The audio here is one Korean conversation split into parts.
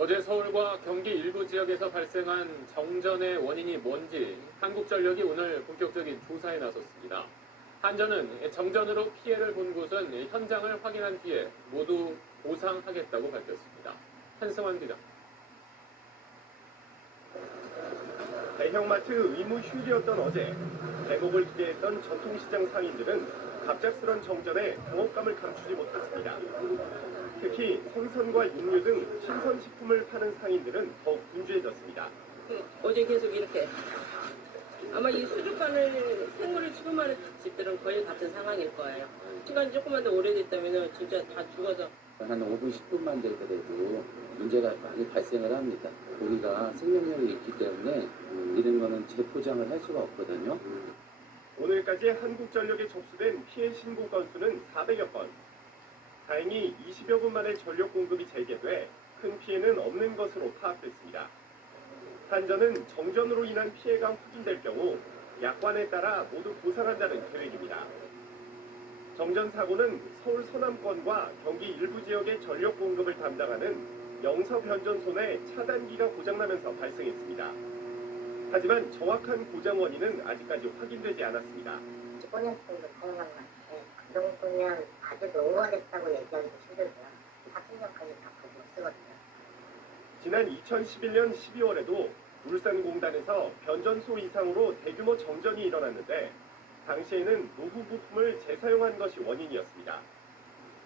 어제 서울과 경기 일부 지역에서 발생한 정전의 원인이 뭔지 한국전력이 오늘 본격적인 조사에 나섰습니다. 한전은 정전으로 피해를 본 곳은 현장을 확인한 뒤에 모두 보상하겠다고 밝혔습니다. 한승환 기자. 대형마트 의무 휴일이었던 어제 대목을 기대했던 전통시장 상인들은 갑작스런 정전에 당혹감을 감추지 못했습니다. 특히 생선과 육류 등 신선식품을 파는 상인들은 더욱 분주해졌습니다. 어제 계속 이렇게 아마 이 수족관을 생물을 취급하는 집들은 거의 같은 상황일 거예요. 시간이 조금만 더 오래됐다면 진짜 다 죽어서 한 5분, 10분만 되더라도 문제가 많이 발생을 합니다. 우리가 생명력이 있기 때문에 이런 거는 재포장을 할 수가 없거든요. 오늘까지 한국전력에 접수된 피해 신고 건수는 400여 건. 다행히 20여 분 만에 전력 공급이 재개돼 큰 피해는 없는 것으로 파악됐습니다. 한전은 정전으로 인한 피해가 확인될 경우 약관에 따라 모두 보상한다는 계획입니다. 정전 사고는 서울 서남권과 경기 일부 지역의 전력 공급을 담당하는 영서변전소 내 차단기가 고장나면서 발생했습니다. 하지만 정확한 고장 원인은 아직까지 확인되지 않았습니다. 15년 정도 사용한 것 같아요. 그 정도면 아주 노후화됐다고 얘기하기도 힘들고요. 40년까지 다 가지고 쓰거든요. 지난 2011년 12월에도 울산공단에서 변전소 이상으로 대규모 정전이 일어났는데 당시에는 노후 부품을 재사용한 것이 원인이었습니다.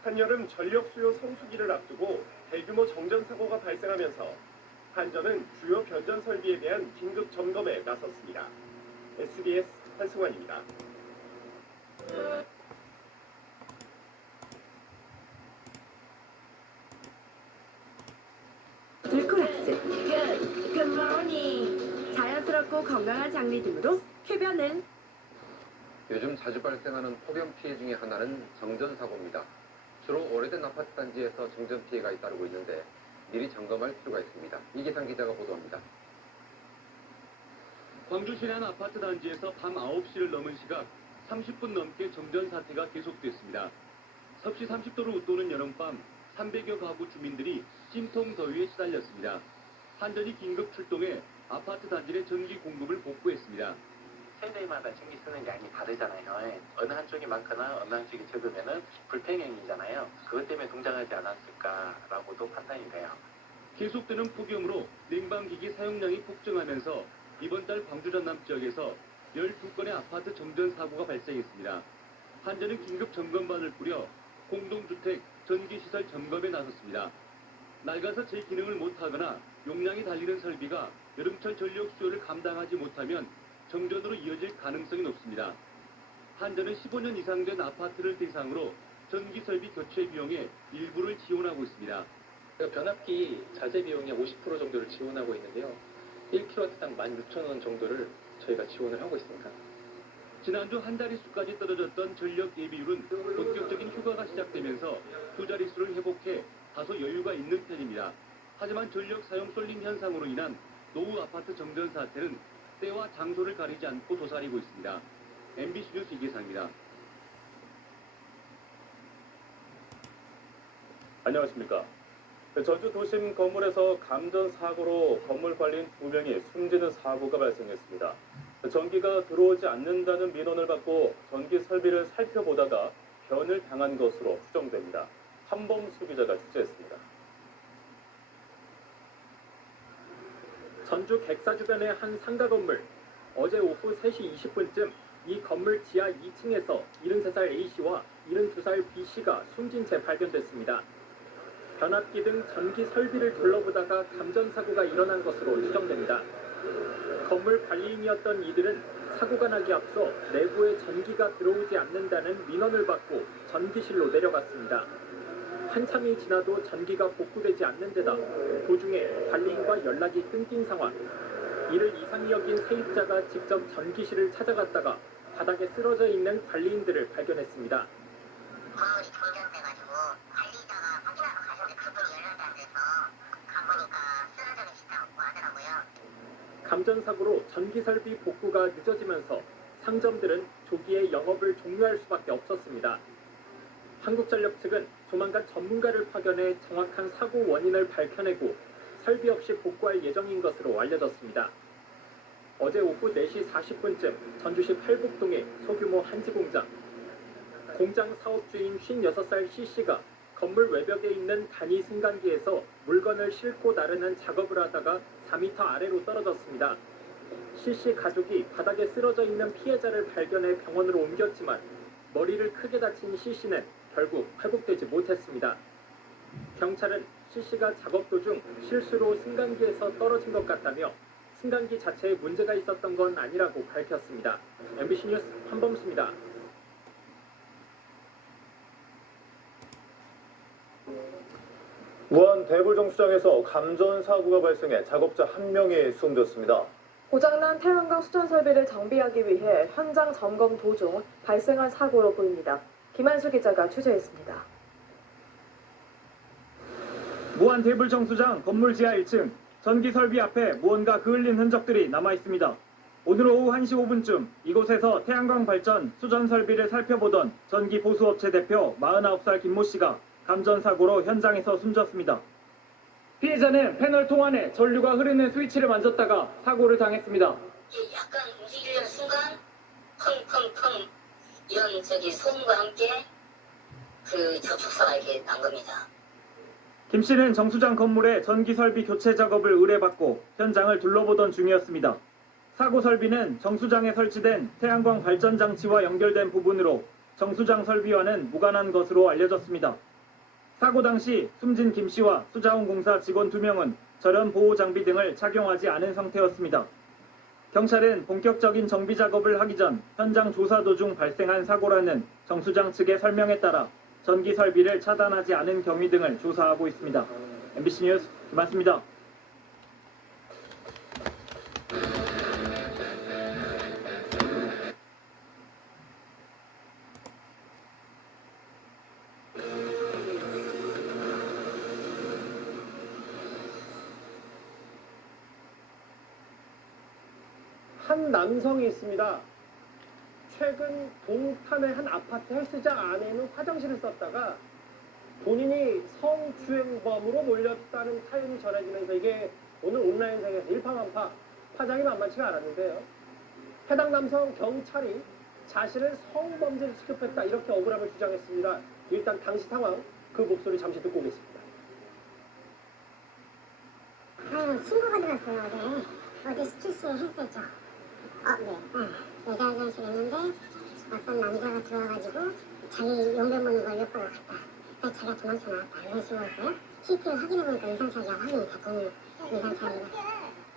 한여름 전력 수요 성수기를 앞두고 대규모 정전 사고가 발생하면서 한전은 주요 변전 설비에 대한 긴급 점검에 나섰습니다. SBS 한승환입니다. 들코락스 자연스럽고 건강한 장미 등으로 쾌변을 요즘 자주 발생하는 폭염 피해 중에 하나는 정전 사고입니다. 주로 오래된 아파트 단지에서 정전 피해가 잇따르고 있는데 미리 점검할 필요가 있습니다. 이기상 기자가 보도합니다. 광주시의 한 아파트 단지에서 밤 9시를 넘은 시각 30분 넘게 정전 사태가 계속됐습니다. 섭씨 30도를 웃도는 여름밤 300여 가구 주민들이 찜통 더위에 시달렸습니다. 한전이 긴급 출동해 아파트 단지 내 전기 공급을 복구했습니다. 세대마다 전기 쓰는 양이 다르잖아요. 어느 한쪽이 많거나 어느 한쪽이 적으면은 불평행이잖아요. 그것 때문에 동작하지 않았을까라고도 판단이 돼요. 계속되는 폭염으로 냉방기기 사용량이 폭증하면서 이번 달 광주 전남 지역에서 12건의 아파트 정전 사고가 발생했습니다. 한전은 긴급 점검반을 꾸려 공동주택 전기시설 점검에 나섰습니다. 낡아서 제 기능을 못하거나 용량이 달리는 설비가 여름철 전력 수요를 감당하지 못하면 정전으로 이어질 가능성이 높습니다. 한전은 15년 이상 된 아파트를 대상으로 전기설비 교체 비용의 일부를 지원하고 있습니다. 변압기 자재 비용의 50% 정도를 지원하고 있는데요. 1kW당 16,000원 정도를 저희가 지원을 하고 있습니다. 지난주 한 자릿수까지 떨어졌던 전력 예비율은 본격적인 휴가가 시작되면서 두 자릿수를 회복해 다소 여유가 있는 편입니다. 하지만 전력 사용 쏠림 현상으로 인한 노후 아파트 정전 사태는 때와 장소를 가리지 않고 도사리고 있습니다. MBC 뉴스 이기상입니다. 안녕하십니까. 전주 도심 건물에서 감전 사고로 건물 관리인 2명이 숨지는 사고가 발생했습니다. 전기가 들어오지 않는다는 민원을 받고 전기 설비를 살펴보다가 변을 당한 것으로 추정됩니다. 한범수 기자가 취재했습니다. 전주 객사 주변의 한 상가 건물. 어제 오후 3시 20분쯤 이 건물 지하 2층에서 73살 A씨와 72살 B씨가 숨진 채 발견됐습니다. 변압기 등 전기 설비를 둘러보다가 감전 사고가 일어난 것으로 추정됩니다. 건물 관리인이었던 이들은 사고가 나기 앞서 내부에 전기가 들어오지 않는다는 민원을 받고 전기실로 내려갔습니다. 한참이 지나도 전기가 복구되지 않는 데다 도중에 관리인과 연락이 끊긴 상황. 이를 이상히 여긴 세입자가 직접 전기실을 찾아갔다가 바닥에 쓰러져 있는 관리인들을 발견했습니다. 건물이 정전돼가지고 관리자가 확인하러 가셨는데 그분이 연락이 안 돼서 가보니까 쓰러져 계시다고 하더라고요. 감전 사고로 전기 설비 복구가 늦어지면서 상점들은 조기에 영업을 종료할 수밖에 없었습니다. 한국전력 측은 조만간 전문가를 파견해 정확한 사고 원인을 밝혀내고 설비 없이 복구할 예정인 것으로 알려졌습니다. 어제 오후 4시 40분쯤 전주시 팔북동의 소규모 한지 공장. 공장 사업주인 56살 C씨가 건물 외벽에 있는 단위 승강기에서 물건을 싣고 나르는 작업을 하다가 4m 아래로 떨어졌습니다. C씨 가족이 바닥에 쓰러져 있는 피해자를 발견해 병원으로 옮겼지만 머리를 크게 다친 C씨는 결국 회복되지 못했습니다. 경찰은 C씨가 작업 도중 실수로 승강기에서 떨어진 것 같다며 승강기 자체에 문제가 있었던 건 아니라고 밝혔습니다. MBC 뉴스 한범수입니다. 우한 대불정수장에서 감전 사고가 발생해 작업자 1명이 숨졌습니다. 고장난 태양광 수전 설비를 정비하기 위해 현장 점검 도중 발생한 사고로 보입니다. 김한수 기자가 취재했습니다. 무안 대불정수장 건물 지하 1층 전기 설비 앞에 무언가 그을린 흔적들이 남아 있습니다. 오늘 오후 1시 5분쯤 이곳에서 태양광 발전 수전 설비를 살펴보던 전기 보수업체 대표 49살 김모 씨가 감전 사고로 현장에서 숨졌습니다. 피해자는 패널 통 안에 전류가 흐르는 스위치를 만졌다가 사고를 당했습니다. 약간 움직이려는 순간 펑펑펑 이런 소음과 함께 그 접촉사가 이렇게 난 겁니다. 김 씨는 정수장 건물의 전기 설비 교체 작업을 의뢰받고 현장을 둘러보던 중이었습니다. 사고 설비는 정수장에 설치된 태양광 발전 장치와 연결된 부분으로 정수장 설비와는 무관한 것으로 알려졌습니다. 사고 당시 숨진 김 씨와 수자원공사 직원 2명은 절연 보호 장비 등을 착용하지 않은 상태였습니다. 경찰은 본격적인 정비 작업을 하기 전 현장 조사 도중 발생한 사고라는 정수장 측의 설명에 따라 전기 설비를 차단하지 않은 경위 등을 조사하고 있습니다. MBC 뉴스 김한수입니다. 한 남성이 있습니다. 최근 동탄의 한 아파트 헬스장 안에는 화장실을 썼다가 본인이 성추행범으로 몰렸다는 사연이 전해지면서 이게 오늘 온라인상에서 일파만파 파장이 만만치가 않았는데요. 해당 남성 경찰이 자신을 성범죄를 취급했다 이렇게 억울함을 주장했습니다. 일단 당시 상황 그 목소리 잠시 듣고 오겠습니다. 신고가 들었어요. 어제 스트레스 했었죠. 네. 여자 화장실 했는데 막상 남자가 들어와가지고 자기 용변 보는 걸 엿보고 갔다. 그러니까 자기가 도망쳐 나왔다. 이런 식으로 했어요. CCTV를 확인해보니까 의상 차이가 확인이 됐거든요. 의상 차이가.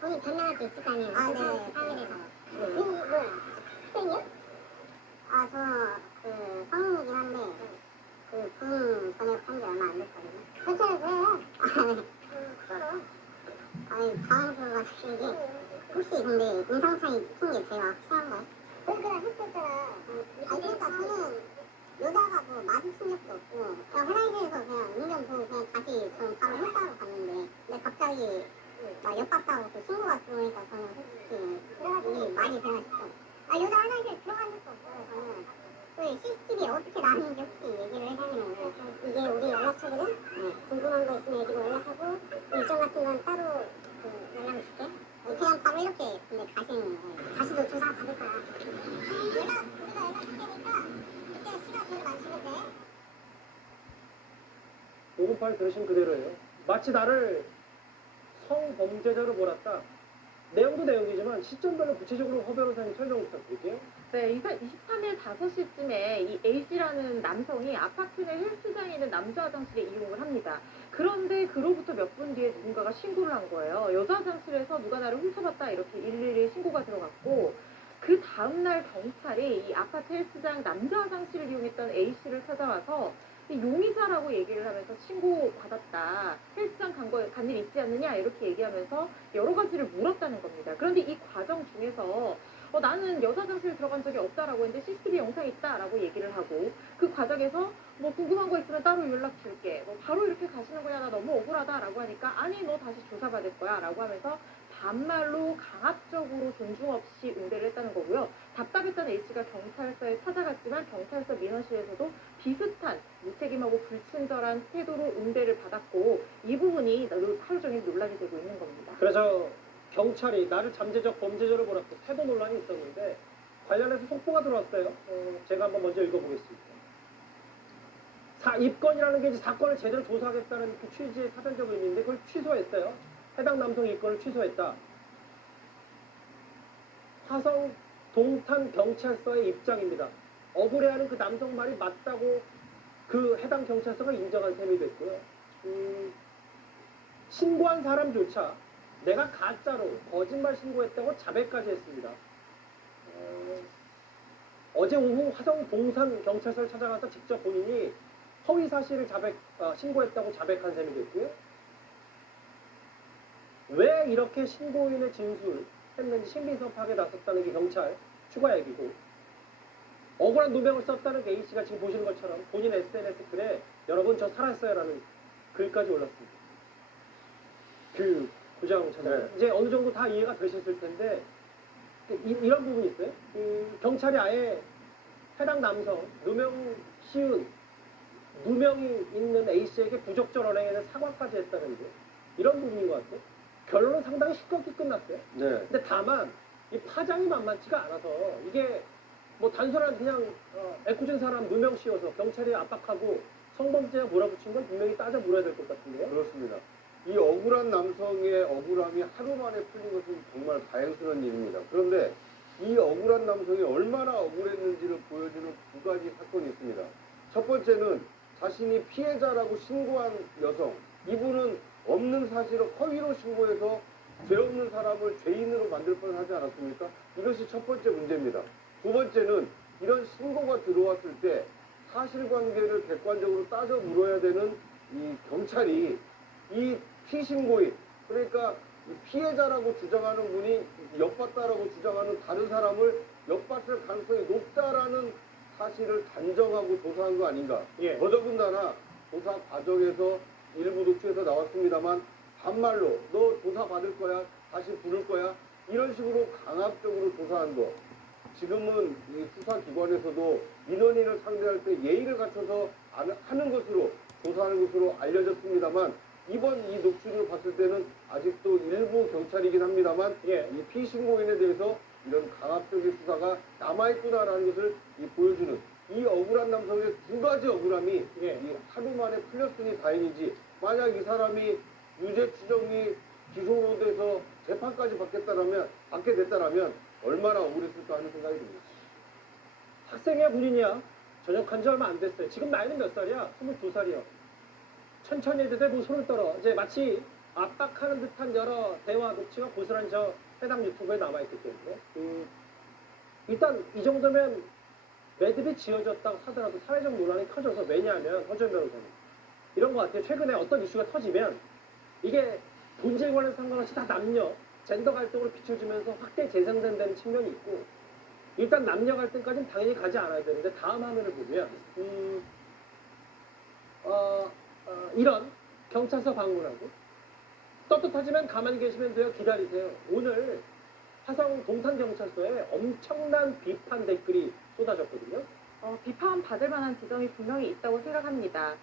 거기 변명할 게 있을 거 아니에요. 사회에서. 학생이요? 저 성인이긴 한데 부인 전역한 지 얼마 안 됐거든요. 괜찮으세요? 서로. 당황스러워가지고 이게 혹시 근데 인상 차이 큰 게 제가 확실한가요? 그냥 했었잖아. 그러니까 저는 여자가 뭐 마주친 적도 없고 그냥 화장실에서 그냥 운전 보고 그냥 다시 저는 바로 헬스하러 갔는데 근데 갑자기 막 엿봤다고 그 신고가 들어오니까 저는 솔직히 이게 말이 되나 싶어. 여자 화장실에 들어간 적도 없어요. 저는 그 CCTV에 어떻게 나왔는지 혹시 얘기를 해주시는 거예요? 이게 우리 연락처거든? 궁금한 거 있으면 얘기로 연락하고 일정 같은 건 따로 연락 줄게. 그냥 바로 이렇게 근데 가시는 거예요. 다시도 조사 받을 거야. 우리가 연락 줄 테니까 그때 시간 별로 안 주면 돼. 녹음 파일 들으신 그대로예요. 마치 나를 성범죄자로 몰았다. 내용도 내용이지만 시점별로 구체적으로 허 변호사님 설명 부탁드릴게요. 네, 23일 5시쯤에 이 A씨라는 남성이 아파트 내 헬스장에 있는 남자 화장실에 이용을 합니다. 그런데 그로부터 몇 분 뒤에 누군가가 신고를 한 거예요. 여자 화장실에서 누가 나를 훔쳐봤다 이렇게 112 신고가 들어갔고 그 다음날 경찰이 이 아파트 헬스장 남자 화장실을 이용했던 A씨를 찾아와서 용의자라고 얘기를 하면서 신고받았다. 헬스장 간 일 있지 않느냐 이렇게 얘기하면서 여러 가지를 물었다는 겁니다. 그런데 이 과정 중에서 나는 여자 화장실 들어간 적이 없다라고 했는데 CCTV 영상이 있다라고 얘기를 하고 그 과정에서 뭐 궁금한 거 있으면 따로 연락 줄게. 뭐 바로 이렇게 가시는 거야. 나 너무 억울하다라고 하니까 아니 너 다시 조사받을 거야 라고 하면서 반말로 강압적으로 존중 없이 응대를 했다는 거고요. 답답했던 A씨가 경찰서에 찾아갔지만 경찰서 민원실에서도 비슷한 무책임하고 불친절한 태도로 응대를 받았고 이 부분이 하루 종일 논란이 되고 있는 겁니다. 그래서 경찰이 나를 잠재적 범죄자로 몰았고 태도 논란이 있었는데 관련해서 속보가 들어왔어요. 제가 한번 먼저 읽어보겠습니다. 입건이라는 게 이제 사건을 제대로 조사하겠다는 그 취지의 사전적 의미인데 그걸 취소했어요. 해당 남성의 입건을 취소했다. 화성 동탄 경찰서의 입장입니다. 억울해하는 그 남성 말이 맞다고 그 해당 경찰서가 인정한 셈이 됐고요. 신고한 사람조차 내가 가짜로 거짓말 신고했다고 자백까지 했습니다. 어제 오후 화성 동산 경찰서를 찾아가서 직접 본인이 허위 사실을 신고했다고 자백한 셈이 됐고요. 왜 이렇게 신고인의 진술했는지 신빙성 파악에 나섰다는 게 경찰 추가 얘기고 억울한 누명을 썼다는 게 A씨가 지금 보시는 것처럼 본인 SNS 글에 여러분 저 살았어요라는 글까지 올랐습니다. 그 부장 차장 이제 어느 정도 다 이해가 되셨을 텐데 이런 부분이 있어요. 경찰이 아예 해당 남성 누명이 있는 A씨에게 부적절 언행에는 사과까지 했다는 게 이런 부분인 것 같아요. 결론은 상당히 시끄럽게 끝났어요. 네. 근데 다만 이 파장이 만만치가 않아서 이게 뭐 단순한 그냥 애꿎은 사람 누명 씌워서 경찰이 압박하고 성범죄에 몰아붙인 건 분명히 따져 물어야 될 것 같은데요. 그렇습니다. 이 억울한 남성의 억울함이 하루 만에 풀린 것은 정말 다행스러운 일입니다. 그런데 이 억울한 남성이 얼마나 억울했는지를 보여주는 두 가지 사건이 있습니다. 첫 번째는 자신이 피해자라고 신고한 여성, 이분은 없는 사실을 허위로 신고해서 죄 없는 사람을 죄인으로 만들 뻔하지 않았습니까? 이것이 첫 번째 문제입니다. 두 번째는 이런 신고가 들어왔을 때 사실관계를 객관적으로 따져 물어야 되는 이 경찰이 이 피신고인, 그러니까 피해자라고 주장하는 분이 엿봤다라고 주장하는 다른 사람을 엿봤을 가능성이 높다라는 사실을 단정하고 조사한 거 아닌가. 예. 더더군다나 조사 과정에서 일부 녹취에서 나왔습니다만 반말로 너 조사 받을 거야, 다시 부를 거야, 이런 식으로 강압적으로 조사한 거. 지금은 이 수사기관에서도 민원인을 상대할 때 예의를 갖춰서 하는 것으로 조사하는 것으로 알려졌습니다만 이번 이 녹취를 봤을 때는 아직도 일부 경찰이긴 합니다만 이 피신고인에 대해서 이런 강압적인 수사가 남아있구나라는 것을 보여주는 이 억울한 남성의 두 가지 억울함이 이 하루 만에 풀렸으니 다행이지, 만약 이 사람이 유죄 추정이 기소로 돼서 재판까지 받게 됐다라면 얼마나 억울했을까 하는 생각이 듭니다. 학생이야 군인이야 전역한 지 얼마 안 됐어요. 지금 나이는 몇 살이야? 22살이요. 천천히 해도 돼, 뭐 손을 떨어. 이제 마치 압박하는 듯한 여러 대화 녹취가 고스란히 저 해당 유튜브에 남아있기 때문에 일단 이 정도면 매듭이 지어졌다고 하더라도 사회적 논란이 커져서, 왜냐하면 허준 변호사님 이런 것 같아요. 최근에 어떤 이슈가 터지면 이게 본질과는 상관없이 다 남녀 젠더 갈등으로 비춰지면서 확대 재생산되는 측면이 있고, 일단 남녀 갈등까지는 당연히 가지 않아야 되는데 다음 화면을 보면 이런 경찰서 방문하고 떳떳하지만 가만히 계시면 돼요, 기다리세요. 오늘 화성 동탄경찰서에 엄청난 비판 댓글이 쏟아졌거든요. 비판받을 만한 지점이 분명히 있다고 생각합니다.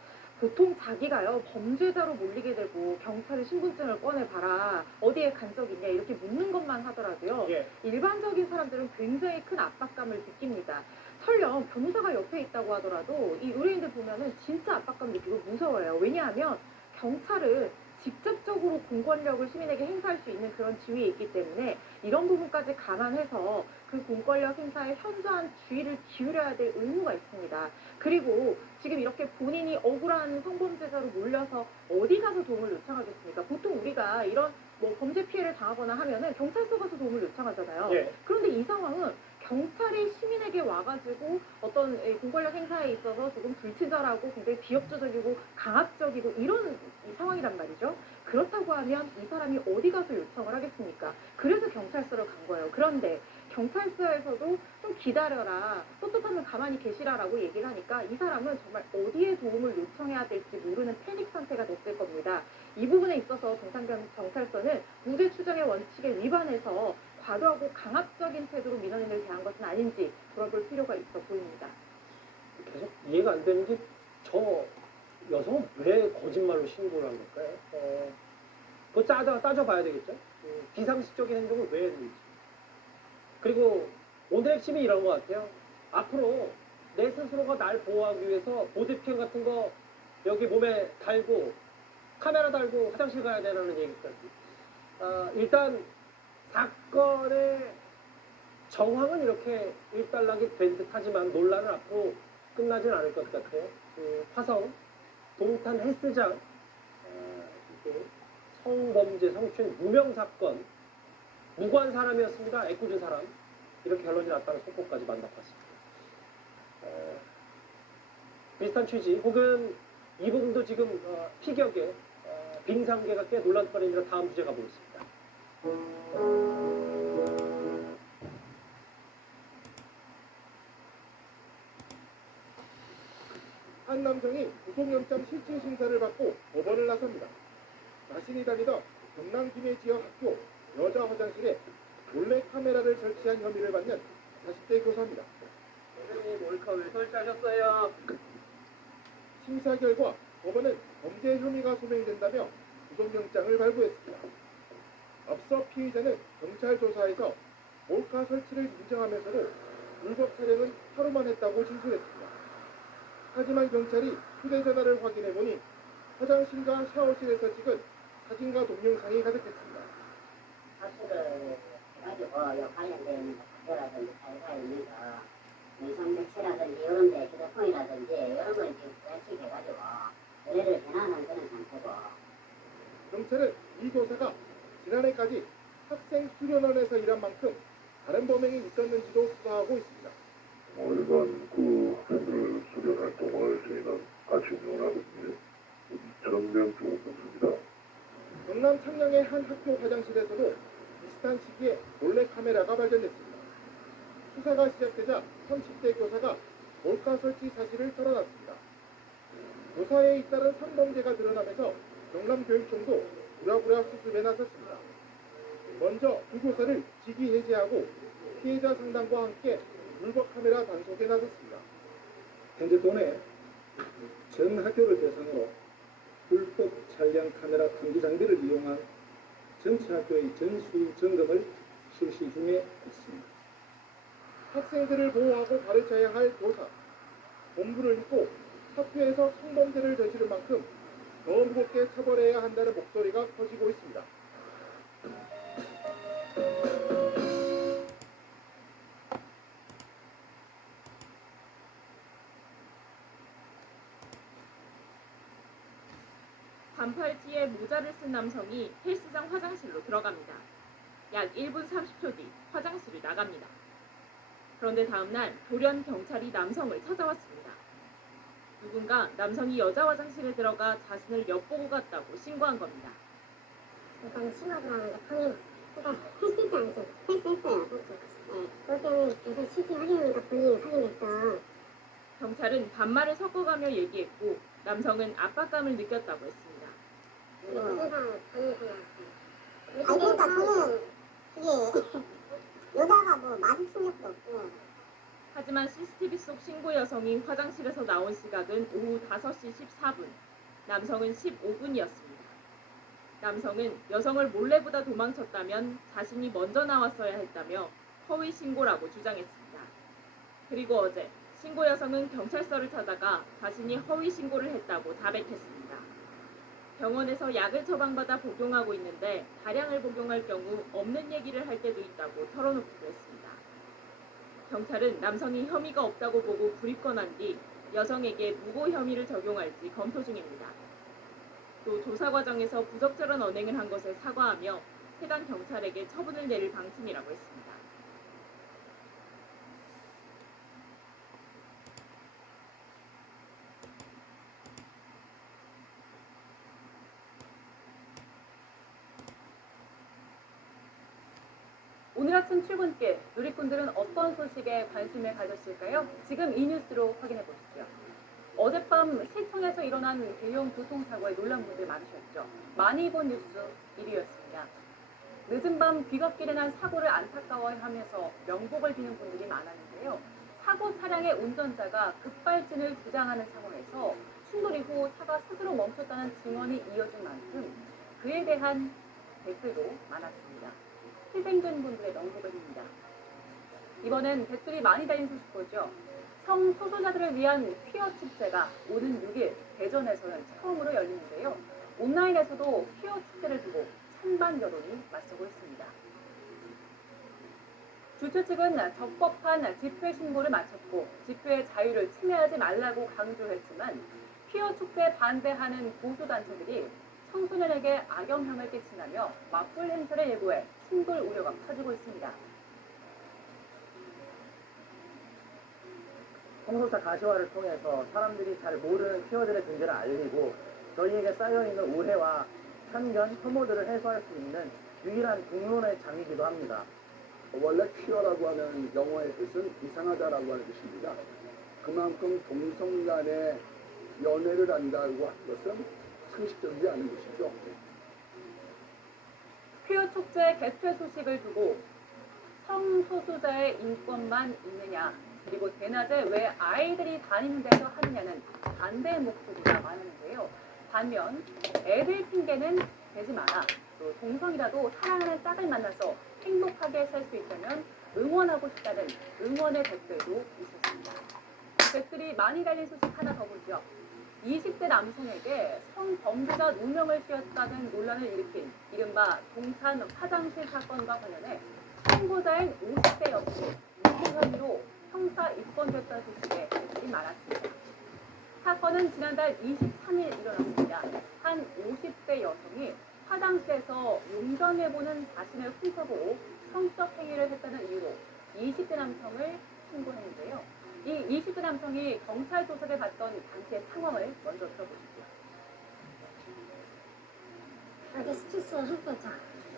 보통 자기가요 범죄자로 몰리게 되고 경찰에 신분증을 꺼내봐라, 어디에 간 적 있냐 이렇게 묻는 것만 하더라도요 일반적인 사람들은 굉장히 큰 압박감을 느낍니다. 설령 변호사가 옆에 있다고 하더라도 이 의뢰인들 보면은 진짜 압박감 느끼고 무서워요. 왜냐하면 경찰은 직접적으로 공권력을 시민에게 행사할 수 있는 그런 지위에 있기 때문에 이런 부분까지 감안해서 그 공권력 행사에 현저한 주의를 기울여야 될 의무가 있습니다. 그리고 지금 이렇게 본인이 억울한 성범죄자로 몰려서 어디 가서 도움을 요청하겠습니까? 보통 우리가 이런 뭐 범죄 피해를 당하거나 하면은 경찰서 가서 도움을 요청하잖아요. 그런데 이 상황은 경찰이 시민에게 와가지고 어떤 공권력 행사에 있어서 조금 불친절하고 굉장히 비협조적이고 강압적이고 이런 상황이란 말이죠. 그렇다고 하면 이 사람이 어디 가서 요청을 하겠습니까? 그래서 경찰서를 간 거예요. 그런데 경찰서에서도 좀 기다려라, 떳떳하면 가만히 계시라라고 얘기를 하니까 이 사람은 정말 어디에 도움을 요청해야 될지 모르는 패닉 상태가 됐을 겁니다. 이 부분에 있어서 경찰서는 무죄 추정의 원칙에 위반해서 과도하고 강압적인 태도로 민원인을 대한 것은 아닌지 돌아볼 필요가 있어 보입니다. 계속 이해가 안 되는 게 저 여성은 왜 거짓말로 신고를 한 걸까요? 그거 따져봐야 되겠죠? 비상식적인 행동을 왜 했는지. 그리고 오늘 핵심이 이런 것 같아요. 앞으로 내 스스로가 날 보호하기 위해서 보드펜 같은 거 여기 몸에 달고 카메라 달고 화장실 가야 되라는 얘기까지. 일단 사건의 정황은 이렇게 일단락이 된 듯하지만 논란은 앞으로 끝나진 않을 것 같아요. 화성 동탄 헬스장 이게 성범죄 성추행 무명 사건 무고한 사람이었습니다. 애꿎은 사람 이렇게 결론이 났다는 속보까지 만나봤습니다. 비슷한 취지 혹은 이 부분도 지금 피격에 빙상계가 꽤 논란거리니까 다음 주제 가보겠습니다. 한 남성이 구속영장 실질 심사를 받고 법원을 나섭니다. 자신이 다니던 경남 김해지역 학교 여자 화장실에 몰래 카메라를 설치한 혐의를 받는 40대 교사입니다. 선생님 몰카 왜 설치하셨어요? 심사 결과 법원은 범죄 혐의가 소명된다며 구속영장을 발부했습니다. 앞서 피의자는 경찰 조사에서 몰카 설치를 인정하면서도 불법 촬영은 하루만 했다고 진술했습니다. 하지만 경찰이 휴대전화를 확인해보니 화장실과 샤워실에서 찍은 사진과 동영상이 가득했습니다. 사실을 해가지고 관련된 학교라든지 사회사입니다. 위성 매체라든지 이런 데 휴대폰이라든지 이런 걸 지금 배치해가지고 의뢰를 변환한 그런 상태고. 경찰은 이 교사가 지난해까지 학생 수련원에서 일한 만큼 다른 범행이 있었는지도 수사하고 있습니다. 일반 그 학생들 수련 활동을 저희는 같이 운영하고 있는데 전면 중 없습니다. 경남 창녕의 한 학교 화장실에서도 비슷한 시기에 몰래 카메라가 발견됐습니다. 수사가 시작되자 30대 교사가 몰카 설치 사실을 털어놨습니다. 교사에 잇따른 성범죄가 드러나면서 경남교육청도 부랴부랴 수습에 나섰습니다. 먼저 두 교사를 직위 해제하고 피해자 상담과 함께 불법 카메라 단속에 나섰습니다. 현재 도내 전 학교를 대상으로 불법 촬영 카메라 탐지 장비를 이용한 전체 학교의 전수 점검을 실시 중에 있습니다. 학생들을 보호하고 가르쳐야 할 교사, 본분을 잊고 학교에서 성범죄를 저지른 만큼 더 무겁게 처벌해야 한다는 목소리가 커지고 있습니다. 반팔티에 모자를 쓴 남성이 헬스장 화장실로 들어갑니다. 약 1분 30초 뒤 화장실을 나갑니다. 그런데 다음날 돌연 경찰이 남성을 찾아왔습니다. 누군가 남성이 여자 화장실에 들어가 자신을 엿보고 갔다고 신고한 겁니다. 일단 신고하는 게 당연히 그러니까 헬스장에서 헬스했어요. 네. 그럴 때는 계속 실제 확인하니까 본인이 확인했어. 경찰은 반말을 섞어가며 얘기했고 남성은 압박감을 느꼈다고 했습니다. 그러니까 저는 그게 여자가 뭐 마주친 적도 없고. 하지만 CCTV 속 신고 여성이 화장실에서 나온 시각은 오후 5시 14분, 남성은 15분이었습니다. 남성은 여성을 몰래 보다 도망쳤다면 자신이 먼저 나왔어야 했다며 허위 신고라고 주장했습니다. 그리고 어제 신고 여성은 경찰서를 찾아가 자신이 허위 신고를 했다고 자백했습니다. 병원에서 약을 처방받아 복용하고 있는데 다량을 복용할 경우 없는 얘기를 할 때도 있다고 털어놓기도 했습니다. 경찰은 남성이 혐의가 없다고 보고 불입건한 뒤 여성에게 무고 혐의를 적용할지 검토 중입니다. 또 조사 과정에서 부적절한 언행을 한 것에 사과하며 해당 경찰에게 처분을 내릴 방침이라고 했습니다. 오늘 아침 출근길 누리꾼들은 어떤 소식에 관심을 가졌을까요? 지금 이 뉴스로 확인해 보시죠. 어젯밤 시청에서 일어난 대형 교통사고에 놀란 분들 많으셨죠. 많이 본 뉴스 1위였습니다. 늦은 밤 귀갓길에 난 사고를 안타까워하면서 명복을 비는 분들이 많았는데요. 사고 차량의 운전자가 급발진을 주장하는 상황에서 충돌 이후 차가 스스로 멈췄다는 증언이 이어진 만큼 그에 대한 댓글도 많았습니다. 희생된 분들의 명복을 빕니다. 이번엔 댓글이 많이 달린 소식 보죠. 성소수자들을 위한 퀴어 축제가 오는 6일 대전에서는 처음으로 열리는데요. 온라인에서도 퀴어 축제를 두고 찬반 여론이 맞서고 있습니다. 주최 측은 적법한 집회 신고를 마쳤고 집회의 자유를 침해하지 말라고 강조했지만 퀴어 축제에 반대하는 보수단체들이 청소년에게 악영향을 끼친다며 맞불 행사를 예고해 충돌 우려가 커지고 있습니다. 성소수자 가시화를 통해서 사람들이 잘 모르는 퀴어들의 존재를 알리고 저희에게 쌓여있는 오해와 편견, 혐오들을 해소할 수 있는 유일한 공론의 장이기도 합니다. 원래 퀴어라고 하는 영어의 뜻은 이상하다라고 하는 뜻입니다. 그만큼 동성 간의 연애를 한다고 하는 것은 상식적이지 않은 것이죠. 퀴어 축제 개최 소식을 두고 성소수자의 인권만 있느냐, 그리고 대낮에 왜 아이들이 다니는 데서 하느냐는 반대 목소리가 많았는데요. 반면 애들 핑계는 대지 마라, 또 동성이라도 사랑하는 짝을 만나서 행복하게 살 수 있다면 응원하고 싶다는 응원의 댓글도 있었습니다. 댓글이 많이 달린 소식 하나 더 보죠. 20대 남성에게 성범죄자 누명을 씌웠다는 논란을 일으킨 이른바 동탄 화장실 사건과 관련해 신고자인 50대 여성이 유기 혐의로 형사 입건됐다는 소식에 댓글이 많았습니다. 사건은 지난달 23일 일어났습니다. 한 50대 여성이 화장실에서 용전해보는 자신을 훔쳐보고 성적 행위를 했다는 이유로 20대 남성을 신고했는데요. 이 20대 남성이 경찰 조사를 받던 당시의 상황을 먼저 들어보시죠. 어제 스트레스 했었죠.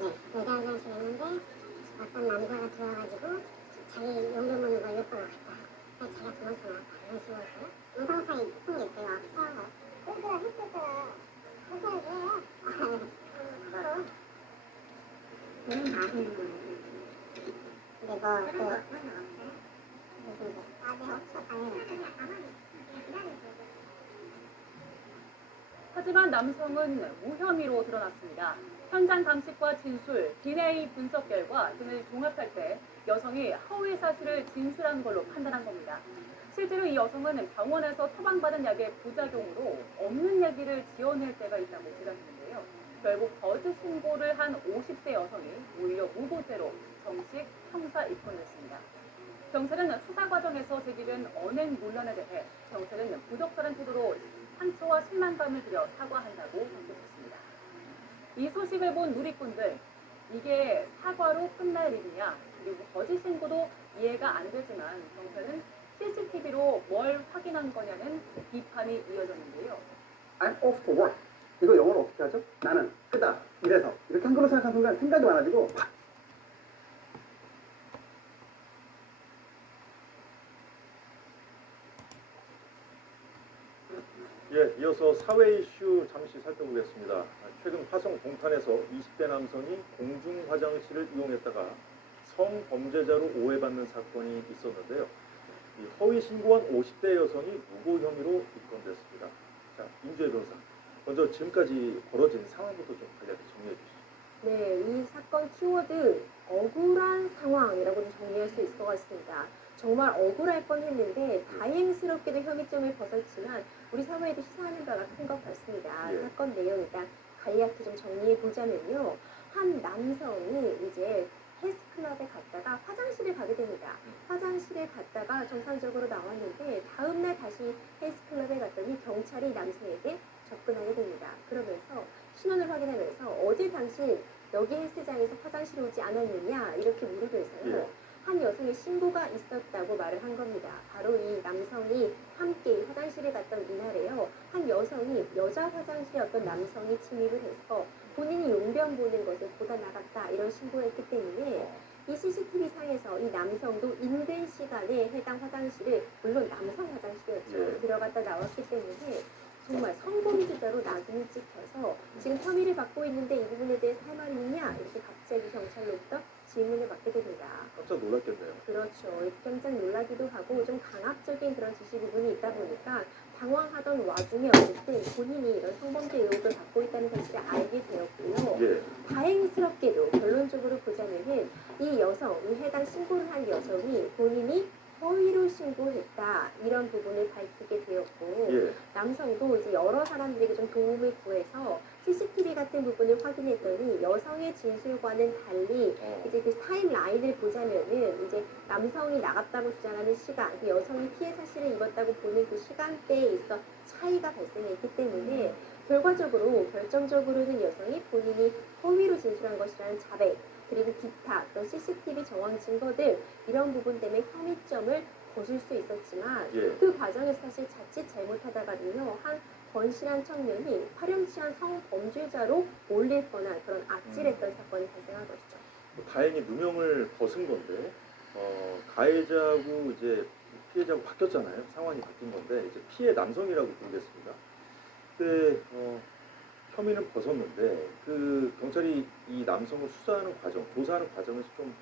네, 여자 화장실 했는데 어떤 남자가 들어와가지고 자기 용돈 먹는 걸 엿보고 갔다. 그래서 제가 도망쳐 나왔다. 이런 식으로 했어요. 인상차이 깊은 게 있어요. 싸워요. 그러니까 했었잖아. 해줘야지. 서로. 다 하는 거예요. 근데 하지만 남성은 무혐의로 드러났습니다. 현장 감식과 진술, DNA 분석 결과 등을 종합할 때 여성이 허위 사실을 진술한 걸로 판단한 겁니다. 실제로 이 여성은 병원에서 처방받은 약의 부작용으로 없는 얘기를 지어낼 때가 있다고 주장했는데요. 결국 거짓 신고를 한 50대 여성이 오히려 무고죄로 정식 형사 입건됐습니다. 경찰은 수사 과정에서 제기된 언행 논란에 대해 경찰은 부적절한 태도로 상처와 실망감을 들여 사과한다고 밝혔습니다. 이 소식을 본 누리꾼들, 이게 사과로 끝날 일이냐, 그리고 거짓 신고도 이해가 안 되지만 경찰은 CCTV로 뭘 확인한 거냐는 비판이 이어졌는데요. I'm off to work. 이거 영어로 어떻게 하죠? 나는 끄다, 이래서 이렇게 한글로 생각한 순간 생각이 많아지고 팍! 예, 이어서 사회 이슈 잠시 살펴보겠습니다. 최근 화성 동탄에서 20대 남성이 공중 화장실을 이용했다가 성범죄자로 오해받는 사건이 있었는데요. 이 허위 신고한 50대 여성이 무고 혐의로 입건됐습니다. 자, 임주혜 변호사, 먼저 지금까지 벌어진 상황부터 좀 간략히 정리해 주시죠. 네, 이 사건 키워드 억울한 상황이라고 정리할 수 있을 것 같습니다. 정말 억울할 뻔했는데 다행스럽게도 혐의점을 벗었지만 우리 사회에도 시사하는 바가 큰 것 같습니다. 예. 사건 내용 일단 간략히 좀 정리해 보자면요. 한 남성이 이제 헬스클럽에 갔다가 화장실에 가게 됩니다. 화장실에 갔다가 정상적으로 나왔는데 다음날 다시 헬스클럽에 갔더니 경찰이 남성에게 접근하게 됩니다. 그러면서 신원을 확인하면서 어제 당신 여기 헬스장에서 화장실에 오지 않았느냐 이렇게 물으면서요. 예. 한 여성의 신고가 있었다고 말을 한 겁니다. 바로 이 남성이 함께 화장실에 갔던 이날에요. 한 여성이 여자 화장실에 어떤 남성이 침입을 해서 본인이 용변 보는 것을 보다 나갔다 이런 신고를 했기 때문에 이 CCTV 상에서 이 남성도 인근 시간에 해당 화장실을 물론 남성 화장실이었죠. 예. 들어갔다 나왔기 때문에 정말 성범죄자로 낙인이 찍혀서 지금 혐의를 받고 있는데 이 부분에 대해서 할 말이 있냐 이렇게 갑자기 경찰로부터 질문을 받게 됩니다. 깜짝 놀랐겠네요. 그렇죠. 깜짝 놀라기도 하고 좀 강압적인 그런 지시 부분이 있다 보니까 당황하던 와중에 어쨌든 본인이 이런 성범죄 의혹을 받고 있다는 사실을 알게 되었고요. 예. 다행스럽게도 결론적으로 보자면은 이 여성, 이 해당 신고를 한 여성이 본인이 허위로 신고했다 이런 부분을 밝히게 되었고 예. 남성도 이제 여러 사람들에게 좀 도움을 구해서 CCTV 같은 부분을 확인했더니 여성의 진술과는 달리 이제 그 타임라인을 보자면은 이제 남성이 나갔다고 주장하는 시간, 그 여성이 피해 사실을 입었다고 보는 그 시간대에 있어 차이가 발생했기 때문에 결과적으로 결정적으로는 여성이 본인이 허위로 진술한 것이라는 자백 그리고 기타 그런 CCTV 정황 증거들 이런 부분 때문에 혐의점을 거둘 수 있었지만 예. 그 과정에서 사실 자칫 잘못하다가는요 한 건실한 청년이 파렴치한 성범죄자로 몰릴 뻔한 그런 아찔했던 사건이 발생한 것이죠. 뭐 다행히 누명을 벗은 건데 가해자하고 이제 피해자하고 바뀌었잖아요. 상황이 바뀐 건데 이제 피해 남성이라고 부르겠습니다. 그때 혐의는 벗었는데 그 경찰이 이 남성을 수사하는 과정, 조사하는 과정에서 좀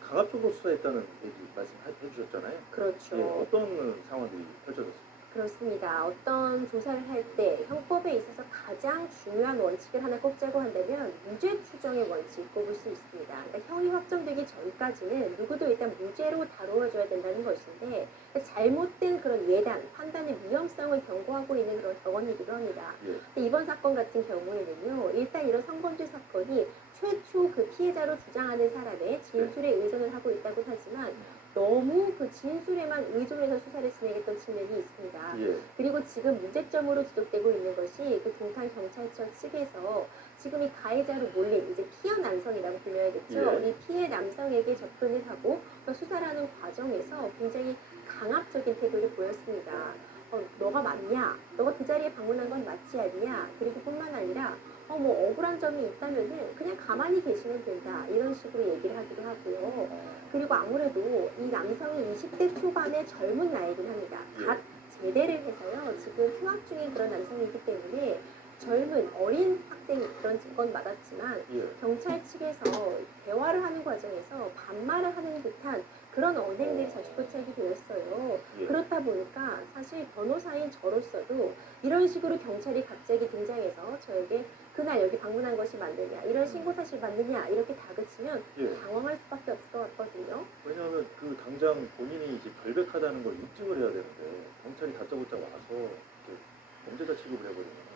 강압적으로 수사했다는 얘기 말씀해 주셨잖아요. 그렇죠. 예, 어떤 상황들이 펼쳐졌습니까? 그렇습니다. 어떤 조사를 할 때 형법에 있어서 가장 중요한 원칙을 하나 꼽자고 한다면 무죄 추정의 원칙 꼽을 수 있습니다. 그러니까 형이 확정되기 전까지는 누구도 일단 무죄로 다루어줘야 된다는 것인데 잘못된 그런 예단, 판단의 위험성을 경고하고 있는 그런 격언이기도 합니다. 근데 이번 사건 같은 경우에는요. 일단 이런 성범죄 사건이 최초 그 피해자로 주장하는 사람의 진술에 의존을 하고 있다고 하지만 너무 그 진술에만 의존해서 수사를 진행했던 측면이 있습니다. 예. 그리고 지금 문제점으로 지적되고 있는 것이 그 동탄 경찰청 측에서 지금 이 가해자로 몰린 이제 피해 남성이라고 불려야겠죠. 예. 이 피해 남성에게 접근을 하고 또 수사를 하는 과정에서 굉장히 강압적인 태도를 보였습니다. 너가 맞냐? 너가 그 자리에 방문한 건 맞지 않냐? 그리고 뿐만 아니라 뭐 억울한 점이 있다면은 그냥 가만히 계시면 된다. 이런 식으로 얘기를 하기도 하고요. 그리고 아무래도 이 남성이 20대 초반의 젊은 나이긴 합니다. 갓 제대를 해서요. 지금 휴학 중인 그런 남성이기 때문에 젊은 어린 학생이 그런 건 맞았지만 경찰 측에서 대화를 하는 과정에서 반말을 하는 듯한 그런 언행들이 자주 포착이 되었어요. 그렇다 보니까 사실 변호사인 저로서도 이런 식으로 경찰이 갑자기 등장해서 저에게 그날 여기 방문한 것이 맞느냐, 이런 신고 사실 맞느냐 이렇게 다그치면 당황할 수밖에 없을 것 같거든요. 왜냐하면 그 당장 본인이 이제 결백하다는 걸 입증을 해야 되는데 경찰이 다짜고짜 와서 이렇게 범죄자 취급을 해버리면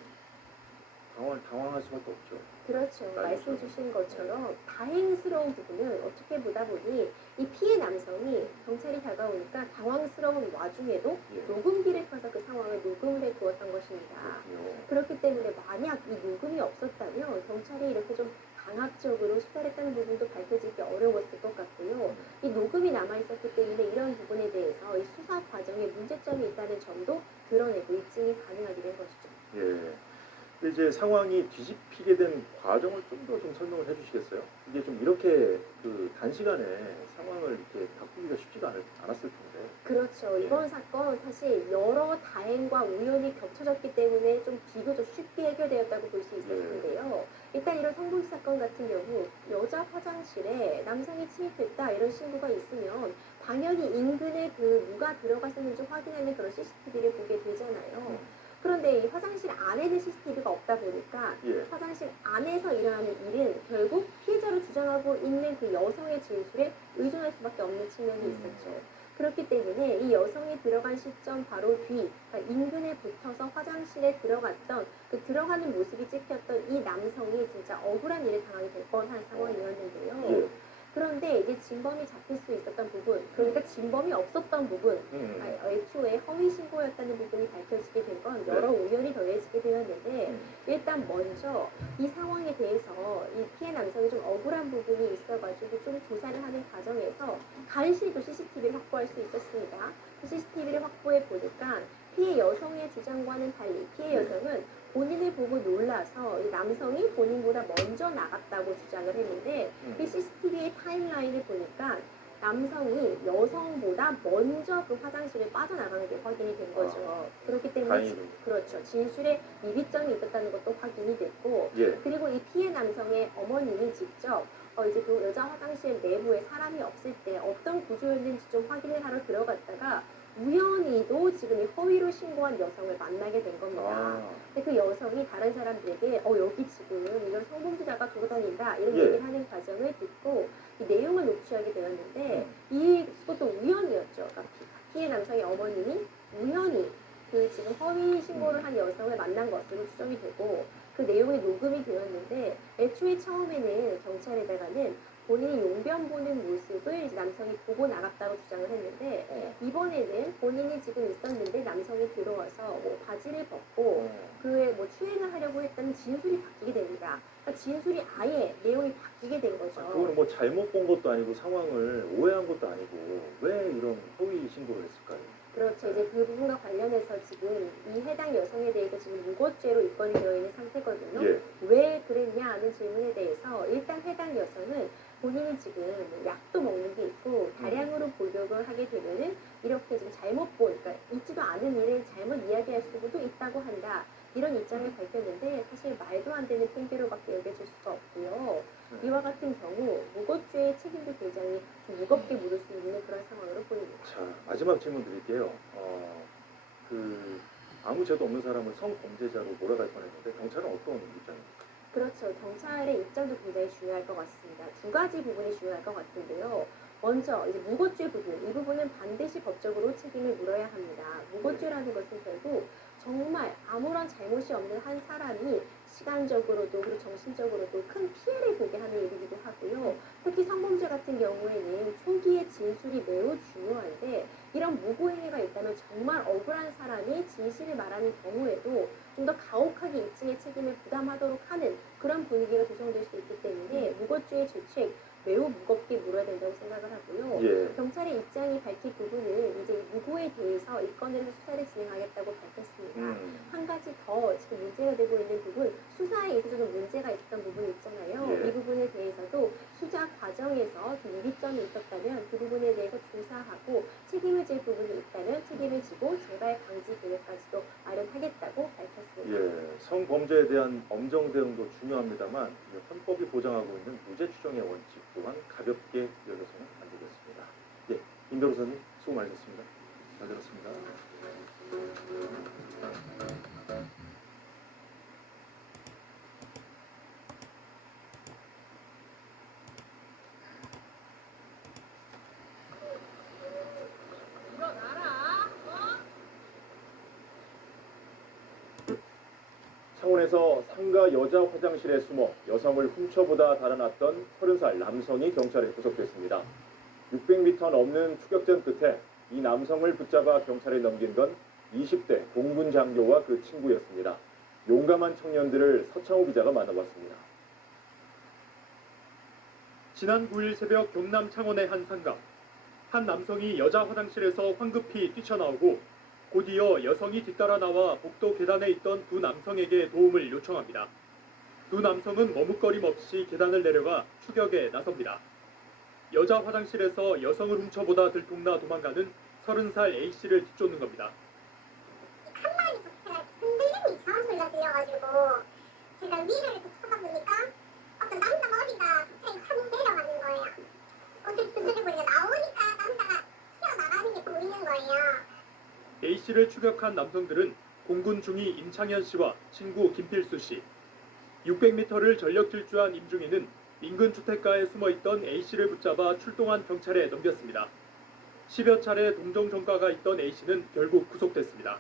당황할 수밖에 없죠. 그렇죠. 말씀 주신 것처럼 다행스러운 부분은 어떻게 보다 보니 이 피해 남성이 경찰이 다가오니까 당황스러운 와중에도 녹음기를 켜서 그 상황을 녹음을 해 두었던 것입니다. 그렇기 때문에 만약 이 녹음이 없었다면 경찰이 이렇게 좀 강압적으로 수사를 했다는 부분도 밝혀지기 어려웠을 것 같고요. 이 녹음이 남아있었기 때문에 이런 부분에 대해서 이 수사 과정에 문제점이 있다는 점도 드러내고 입증이 가능하게 된 것이죠. 예. 근데 이제 상황이 뒤집히게 된 과정을 좀 더 좀 설명을 해주시겠어요? 이게 좀 이렇게 그 단시간에 상황을 이렇게 바꾸기가 쉽지가 않았을 텐데. 그렇죠. 이번 사건 사실 여러 다행과 우연이 겹쳐졌기 때문에 좀 비교적 쉽게 해결되었다고 볼 수 있을 텐데요. 일단 이런 성범죄 사건 같은 경우 여자 화장실에 남성이 침입했다 이런 신고가 있으면 당연히 인근에 그 누가 들어갔었는지 확인하는 그런 CCTV를 보게 되잖아요. 그런데 이 화장실 안에는 CCTV가 없다 보니까 화장실 안에서 일어나는 일은 결국 피해자로 주장하고 있는 그 여성의 진술에 의존할 수밖에 없는 측면이 있었죠. 그렇기 때문에 이 여성이 들어간 시점 바로 뒤, 그러니까 인근에 붙어서 화장실에 들어갔던 그 들어가는 모습이 찍혔던 이 남성이 진짜 억울한 일을 당하게 될 뻔한 상황이었는데요. 그런데 이제 진범이 잡힐 수 있었던 부분, 그러니까 진범이 없었던 부분, 애초에 허위 신고였다는 부분이 밝혀지게 된 건 여러 우연이 더해지게 되었는데 일단 먼저 이 상황에 대해서 이 피해 남성이 좀 억울한 부분이 있어가지고 좀 조사를 하는 과정에서 간신히도 CCTV를 확보할 수 있었습니다. 그 CCTV를 확보해 보니까 피해 여성의 주장과는 달리 피해 여성은 본인을 보고 놀라서 이 남성이 본인보다 먼저 나갔다고 주장을 했는데 이 CCTV의 타임라인을 보니까 남성이 여성보다 먼저 그 화장실에 빠져나가는 게 확인이 된 거죠. 그렇기 때문에 다행이군요. 그렇죠. 진술에 이비점이 있었다는 것도 확인이 됐고 예. 그리고 이 피해 남성의 어머님이 직접 이제 그 여자 화장실 내부에 사람이 없을 때 어떤 구조였는지 좀 확인을 하러 들어갔다가 우연히도 지금 이 허위로 신고한 여성을 만나게 된 겁니다. 근데 그 여성이 다른 사람들에게 여기 지금 이런 성범죄자가 돌아다닌다 이런 예. 얘기를 하는 과정을 듣고 이 내용을 녹취하게 되었는데 이것도 우연이었죠. 그러니까 피해 남성의 어머님이 우연히 그 지금 허위 신고를 한 여성을 만난 것으로 추정이 되고 그 내용이 녹음이 되었는데 애초에 처음에는 경찰에다가는 본인이 용변 보는 모습을 이제 남성이 보고 나갔다고 주장을 했는데 이번에는 본인이 지금 있었는데 남성이 들어와서 뭐 바지를 벗고 그에 뭐 추행을 하려고 했다는 진술이 바뀌게 됩니다. 그러니까 진술이 아예 내용이 바뀌게 된 거죠. 그거는 뭐 잘못 본 것도 아니고 상황을 오해한 것도 아니고 왜 이런 허위 신고를 했을까요? 그렇죠. 이제 그 부분과 관련해서 지금 이 해당 여성에 대해서 지금 무고죄로 입건이 되어 있는 상태거든요. 예. 왜 그랬냐 하는 질문에 대해서 일단 해당 여성은 본인이 지금 뭐 약도 먹는 게 있고 다량으로 복용을 하게 되면은 이렇게 지금 잘못 그러니까 있지도 않은 일을 잘못 이야기할 수도 있다고 한다. 이런 입장을 밝혔는데 사실 말도 안 되는 핑계로밖에 여겨질 수가 없고요. 이와 같은 경우 무고죄의 책임도 굉장히 좀 무겁게 물을 수 있는 그런 상황으로 보입니다. 자, 마지막 질문 드릴게요. 아무 죄도 없는 사람을 성범죄자로 몰아갈 뻔했는데 경찰은 어떤 입장입니까? 그렇죠. 경찰의 입장도 굉장히 중요할 것 같습니다. 두 가지 부분이 중요할 것 같은데요. 먼저 이제 무고죄 부분, 이 부분은 반드시 법적으로 책임을 물어야 합니다. 무고죄라는 것은 결국 정말 아무런 잘못이 없는 한 사람이 시간적으로도 그리고 정신적으로도 큰 피해를 보게 하는 일이기도 하고요. 특히 성범죄 같은 경우에는 초기의 진술이 매우 중요한데 이런 무고행위가 있다면 정말 억울한 사람이 진실을 말하는 경우에도 좀 더 가혹하게 입증의 책임을 부담하도록 하는 그런 분위기가 조성될 수 있기 때문에 무고죄의 죄책 매우 무겁게 물어야 된다고 생각을 하고요. 예. 경찰의 입장이 밝힌 부분은 이제 무고에 대해서 이 건을 수사를 진행하겠다고 밝혔습니다. 한 가지 더 지금 문제가 되고 있는 부분, 수사에 있어서도 문제가 있었던 부분이 있잖아요. 예. 이 부분에 대해서도 수사 과정에서 좀 이비점이 있었다면 그 부분에 대해서 조사하고 책임을 질 부분이 있다면 책임을 지고 재발 방지 계획까지도 마련하겠다고 밝혔습니다. 예, 성범죄에 대한 엄정 대응도 중요합니다만 헌법이 보장하고 있는 무죄 추정의 원칙 또한 가볍게 여겨서는 안 되겠습니다. 예, 임 변호사님 수고 많으셨습니다. 잘 들었습니다. 창원에서 상가 여자 화장실에 숨어 여성을 훔쳐보다 달아났던 30살 남성이 경찰에 구속됐습니다. 600m 넘는 추격전 끝에 이 남성을 붙잡아 경찰에 넘긴 건 20대 공군 장교와 그 친구였습니다. 용감한 청년들을 서창호 기자가 만나봤습니다. 지난 9일 새벽 경남 창원의 한 상가. 한 남성이 여자 화장실에서 황급히 뛰쳐나오고 곧이어 여성이 뒤따라 나와 복도 계단에 있던 두 남성에게 도움을 요청합니다. 두 남성은 머뭇거림 없이 계단을 내려가 추격에 나섭니다. 여자 화장실에서 여성을 훔쳐보다 들통나 도망가는 30살 A씨를 뒤쫓는 겁니다. 흔들림이 이상한 소리가 들려가지고 제가 위를 이렇게 쳐다보니까 어떤 남자 머리가 갑자기 확 내려가는 거예요. 어떻게 흔들리고 이제 나오니까 남자가 튀어나가는 게 보이는 거예요. A씨를 추격한 남성들은 공군 중위 임창현 씨와 친구 김필수 씨. 600m를 전력 질주한 임중희는 인근 주택가에 숨어있던 A씨를 붙잡아 출동한 경찰에 넘겼습니다. 10여 차례 동정 전과가 있던 A씨는 결국 구속됐습니다.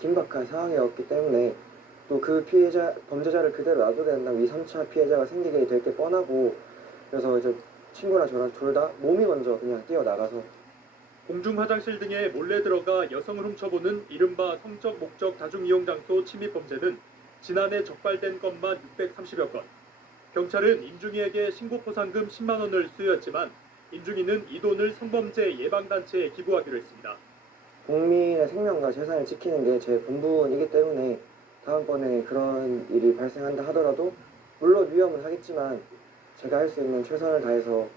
긴박한 상황이었기 때문에 또 그 범죄자를 그대로 놔두게 된다면 2, 3차 피해자가 생기게 될 게 뻔하고 그래서 이제 친구랑 저랑 둘 다 몸이 먼저 그냥 뛰어나가서 공중 화장실 등에 몰래 들어가 여성을 훔쳐보는 이른바 성적 목적 다중이용 장소 침입 범죄는 지난해 적발된 건만 630여 건. 경찰은 임중희에게 신고 포상금 10만 원을 수여했지만 임중희는 이 돈을 성범죄 예방단체에 기부하기로 했습니다. 국민의 생명과 재산을 지키는 게 제 본분이기 때문에 다음번에 그런 일이 발생한다 하더라도 물론 위험은 하겠지만 제가 할 수 있는 최선을 다해서.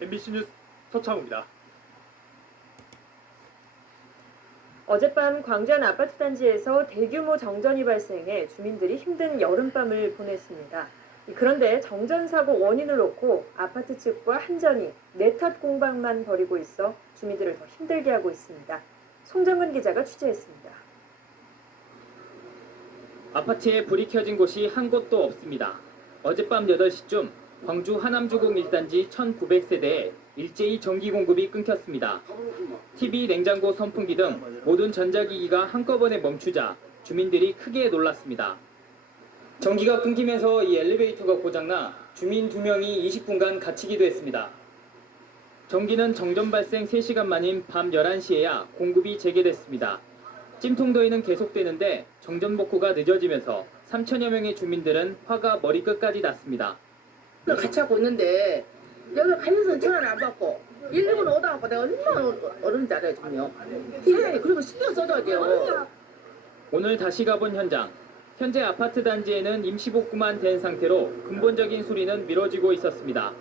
MBC 뉴스 서창우입니다. 어젯밤 광주한 아파트 단지에서 대규모 정전이 발생해 주민들이 힘든 여름밤을 보냈습니다. 그런데 정전 사고 원인을 놓고 아파트 측과 한전이 내탓 공방만 벌이고 있어 주민들을 더 힘들게 하고 있습니다. 송정근 기자가 취재했습니다. 아파트에 불이 켜진 곳이 한 곳도 없습니다. 어젯밤 8시쯤 광주 하남주공 1단지 1900세대에 일제히 전기 공급이 끊겼습니다. TV, 냉장고, 선풍기 등 모든 전자기기가 한꺼번에 멈추자 주민들이 크게 놀랐습니다. 전기가 끊기면서 이 엘리베이터가 고장나 주민 2명이 20분간 갇히기도 했습니다. 전기는 정전 발생 3시간 만인 밤 11시에야 공급이 재개됐습니다. 찜통더위는 계속되는데 정전 복구가 늦어지면서 3천여 명의 주민들은 화가 머리끝까지 났습니다. 같이 하고 있는데 여기 가면서 전화를 안 받고 119는 오다 갖고 내가 얼마나 어른인지 알아요 지금요. 사장님 그리고 신경 써줘야 돼요. 오늘 다시 가본 현장. 현재 아파트 단지에는 임시복구만 된 상태로 근본적인 수리는 미뤄지고 있었습니다.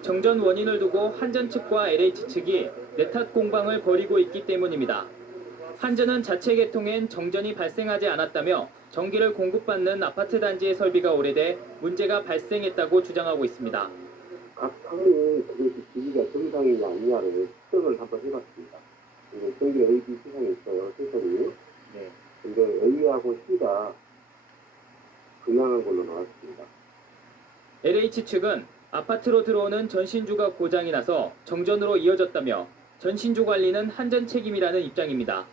정전 원인을 두고 한전 측과 LH 측이 내탓 공방을 벌이고 있기 때문입니다. 한전은 자체 개통엔 정전이 발생하지 않았다며 전기를 공급받는 아파트 단지의 설비가 오래돼 문제가 발생했다고 주장하고 있습니다. 각 상인은 그것이 기기가 정상이냐 아니냐를 측정을 한번 해봤습니다. 저희가 A, B 시상이 있어요, 센서리. 네. 근데 A하고 C가 분양한 걸로 나왔습니다. LH 측은 아파트로 들어오는 전신주가 고장이 나서 정전으로 이어졌다며 전신주 관리는 한전 책임이라는 입장입니다.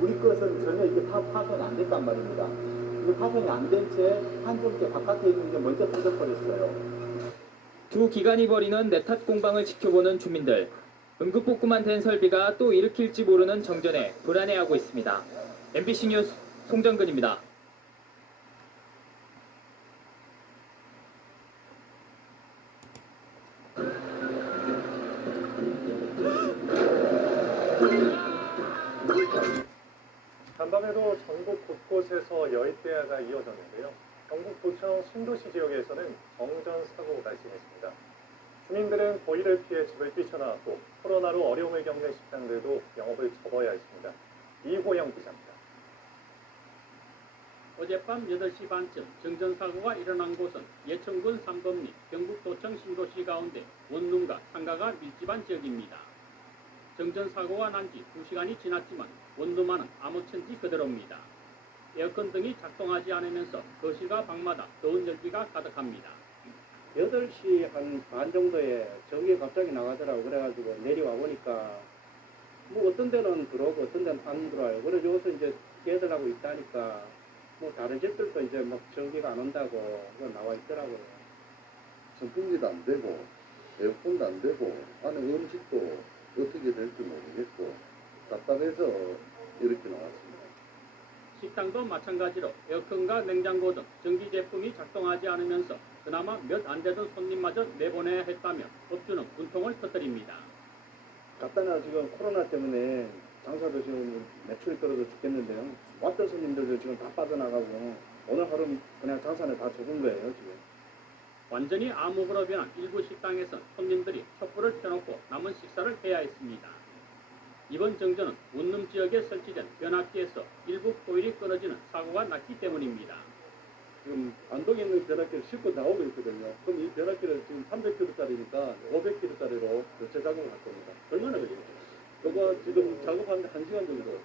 우리 것은 전혀 이게 파손이 안 됐단 말입니다. 이게 파손이 안 된 채 한쪽에 바깥에 있는 게 먼저 터져버렸어요. 두 기관이 벌이는 내탓 공방을 지켜보는 주민들. 응급복구만 된 설비가 또 일으킬지 모르는 정전에 불안해하고 있습니다. MBC 뉴스 송정근입니다. 간밤에도 전국 곳곳에서 열대야가 이어졌는데요. 경북도청 신도시 지역에서는 정전 사고가 발생했습니다. 주민들은 더위를 피해 집을 뛰쳐나왔고 코로나로 어려움을 겪는 식당들도 영업을 접어야 했습니다. 이호영 기자입니다. 어젯밤 8시 반쯤 정전사고가 일어난 곳은 예천군 삼범리 경북도청 신도시 가운데 원룸과 상가가 밀집한 지역입니다. 정전사고가 난 지 2시간이 지났지만 원룸 안은 아무천지 그대로입니다. 에어컨 등이 작동하지 않으면서 거실과 방마다 더운 열기가 가득합니다. 8시 한 반 정도에 전기가 갑자기 나가더라고. 그래가지고 내려와 보니까 뭐 어떤 데는 들어오고 어떤 데는 안 들어와요. 그래서 여기서 이제 깨달라고 있다니까 뭐 다른 집들도 이제 막 전기가 안 온다고 나와 있더라고요. 선풍기도 안 되고 에어컨도 안 되고 안에 음식도 어떻게 될지 모르겠고 답답해서 이렇게 나왔습니다. 식당도 마찬가지로 에어컨과 냉장고 등 전기 제품이 작동하지 않으면서 그나마 몇 안 되던 손님마저 내보내야 했다며 업주는 분통을 터뜨립니다. 간단한 지금 코로나 때문에 장사도 지금 매출이 떨어져 죽겠는데요. 왔던 손님들도 지금 다 빠져나가고 오늘 하루 그냥 장사는 다 접은 거예요 지금. 완전히 암흑으로 변한 일부 식당에선 손님들이 촛불을 켜놓고 남은 식사를 해야 했습니다. 이번 정전은 원룸 지역에 설치된 변압기에서 일부 코일이 끊어지는 사고가 났기 때문입니다. 지금 안동에 있는 변압기를 싣고 나오고 있거든요. 그럼 이 변압기를 지금 300kg짜리니까 500kg짜리로 재작업을 할 겁니다. 얼마나 걸리죠? 그거 지금 작업하는데 1시간 정도.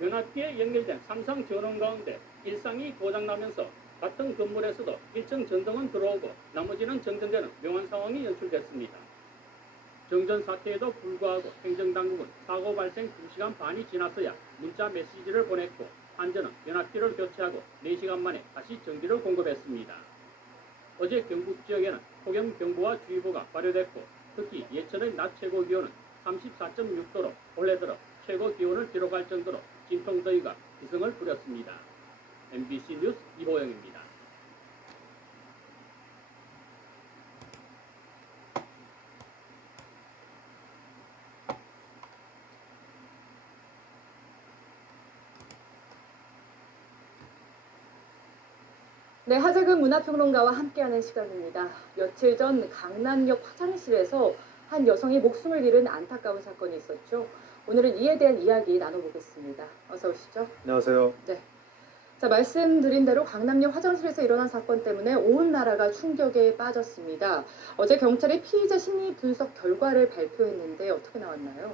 변압기에 연결된 삼성 전원 가운데 일상이 고장나면서 같은 건물에서도 1층 전등은 들어오고 나머지는 정전되는 묘한 상황이 연출됐습니다. 정전 사태에도 불구하고 행정당국은 사고 발생 2시간 반이 지나서야 문자 메시지를 보냈고 한전은 변압기를 교체하고 4시간 만에 다시 전기를 공급했습니다. 어제 경북 지역에는 폭염경보와 주의보가 발효됐고 특히 예천의 낮 최고 기온은 34.6도로 올해 들어 최고 기온을 기록할 정도로 찜통더위가 기승을 부렸습니다. MBC 뉴스 이보영입니다. 네, 하재근 문화평론가와 함께하는 시간입니다. 며칠 전 강남역 화장실에서 한 여성이 목숨을 잃은 안타까운 사건이 있었죠. 오늘은 이에 대한 이야기 나눠보겠습니다. 어서 오시죠. 안녕하세요. 네. 자, 말씀드린 대로 강남역 화장실에서 일어난 사건 때문에 온 나라가 충격에 빠졌습니다. 어제 경찰이 피의자 심리 분석 결과를 발표했는데 어떻게 나왔나요?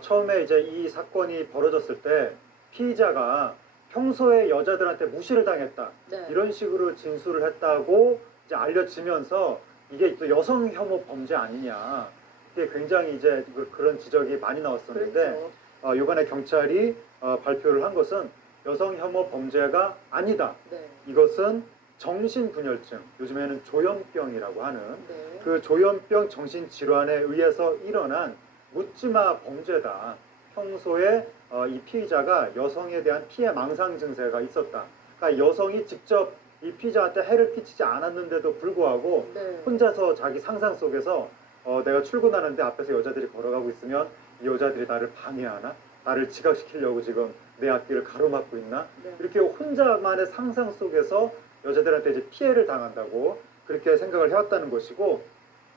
처음에 이제 이 사건이 벌어졌을 때 피의자가 평소에 여자들한테 무시를 당했다. 네. 이런 식으로 진술을 했다고 이제 알려지면서 이게 또 여성 혐오 범죄 아니냐. 이게 굉장히 이제 그런 지적이 많이 나왔었는데 그렇죠. 이번에 경찰이 발표를 한 것은 여성 혐오 범죄가 아니다. 네. 이것은 정신분열증, 요즘에는 조현병이라고 하는 네. 그 조현병 정신질환에 의해서 일어난 묻지마 범죄다. 평소에 이 피의자가 여성에 대한 피해 망상 증세가 있었다. 그러니까 여성이 직접 이 피의자한테 해를 끼치지 않았는데도 불구하고 네. 혼자서 자기 상상 속에서 내가 출근하는데 앞에서 여자들이 걸어가고 있으면 이 여자들이 나를 방해하나? 나를 지각시키려고 지금 내 앞길을 가로막고 있나? 네. 이렇게 혼자만의 상상 속에서 여자들한테 이제 피해를 당한다고 그렇게 생각을 해왔다는 것이고,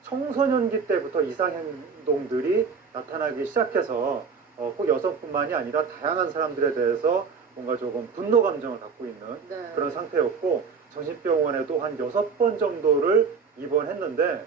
청소년기 때부터 이상행동들이 나타나기 시작해서 꼭 여성뿐만이 아니라 다양한 사람들에 대해서 뭔가 조금 분노 감정을 갖고 있는 네. 그런 상태였고, 정신병원에도 한 6번 정도를 입원했는데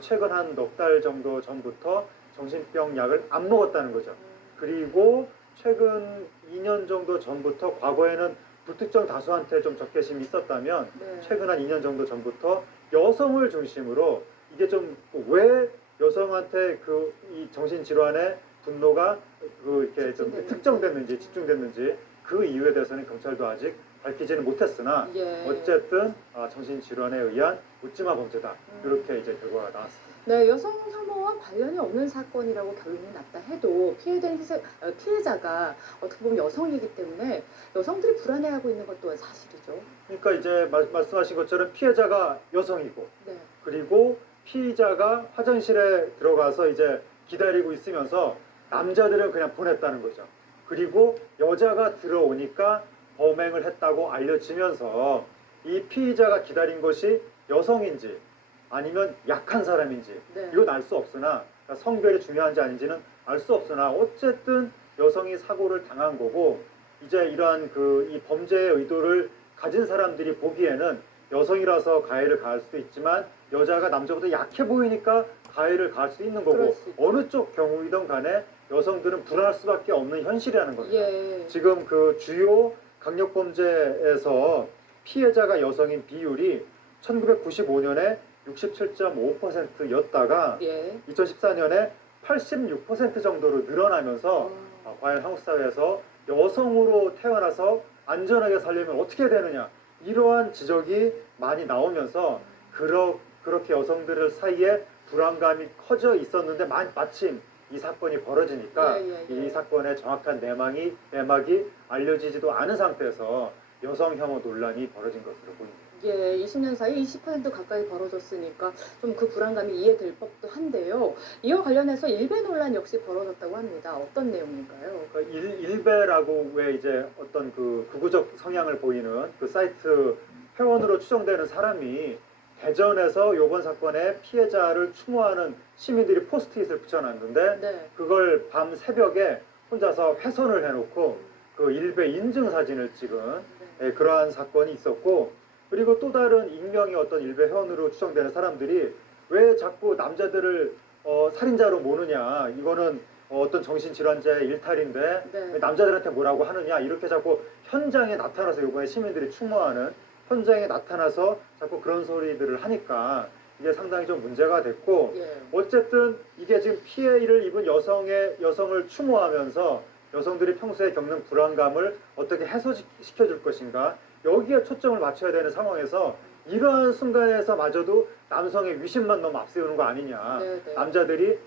최근 한 넉 달 정도 전부터 정신병 약을 안 먹었다는 거죠. 그리고 최근 2년 정도 전부터, 과거에는 불특정 다수한테 좀 적개심이 있었다면 네. 최근 한 2년 정도 전부터 여성을 중심으로 이게 좀 왜 여성한테 그 이 정신질환의 분노가 이렇게 좀 특정됐는지 집중됐는지 그 이유에 대해서는 경찰도 아직 밝히지는 못했으나 예. 어쨌든 정신질환에 의한 묻지마 범죄다. 이렇게 이제 결과가 나왔습니다. 네, 여성 혐오와 관련이 없는 사건이라고 결론이 났다 해도 피해자가 어떻게 보면 여성이기 때문에 여성들이 불안해하고 있는 것 또한 사실이죠. 그러니까 이제 말씀하신 것처럼 피해자가 여성이고, 네. 그리고 피의자가 화장실에 들어가서 이제 기다리고 있으면서 남자들은 그냥 보냈다는 거죠. 그리고 여자가 들어오니까 범행을 했다고 알려지면서 이 피의자가 기다린 것이 여성인지 아니면 약한 사람인지 네. 이건 알 수 없으나, 그러니까 성별이 중요한지 아닌지는 알 수 없으나 어쨌든 여성이 사고를 당한 거고, 이제 이러한 이 범죄의 의도를 가진 사람들이 보기에는 여성이라서 가해를 가할 수도 있지만 여자가 남자보다 약해 보이니까 가해를 가할 수 있는 거고, 어느 쪽 경우이든 간에 여성들은 불안할 수밖에 없는 현실이라는 겁니다. 예. 지금 그 주요 강력범죄에서 피해자가 여성인 비율이 1995년에 67.5%였다가 예. 2014년에 86% 정도로 늘어나면서 과연 한국 사회에서 여성으로 태어나서 안전하게 살려면 어떻게 되느냐, 이러한 지적이 많이 나오면서 그렇게 여성들 사이에 불안감이 커져 있었는데 마침 이 사건이 벌어지니까 이 사건의 정확한 내막이 알려지지도 않은 상태에서 여성 혐오 논란이 벌어진 것으로 보입니다. 예, 20년 사이 20% 가까이 벌어졌으니까 좀 그 불안감이 이해될 법도 한데요. 이와 관련해서 일배 논란 역시 벌어졌다고 합니다. 어떤 내용인가요? 그러니까 일베라고 왜 이제 어떤 그 극우적 성향을 보이는 그 사이트 회원으로 추정되는 사람이 대전에서 이번 사건의 피해자를 추모하는 시민들이 포스트잇을 붙여놨는데 네. 그걸 밤 새벽에 혼자서 훼손을 해놓고 그 일베 인증 사진을 찍은 그러한 사건이 있었고, 그리고 또 다른 익명의 어떤 일베 회원으로 추정되는 사람들이 왜 자꾸 남자들을 살인자로 모느냐, 이거는 어떤 정신질환자의 일탈인데 네. 왜 남자들한테 뭐라고 하느냐, 이렇게 자꾸 현장에 나타나서 이번에 시민들이 추모하는 현장에 나타나서 자꾸 그런 소리들을 하니까 이게 상당히 좀 문제가 됐고, 어쨌든 이게 지금 피해를 입은 여성을 추모하면서 여성들이 평소에 겪는 불안감을 어떻게 해소시켜줄 것인가, 여기에 초점을 맞춰야 되는 상황에서 이러한 순간에서 마저도 남성의 위신만 너무 앞세우는 거 아니냐. 네네. 남자들이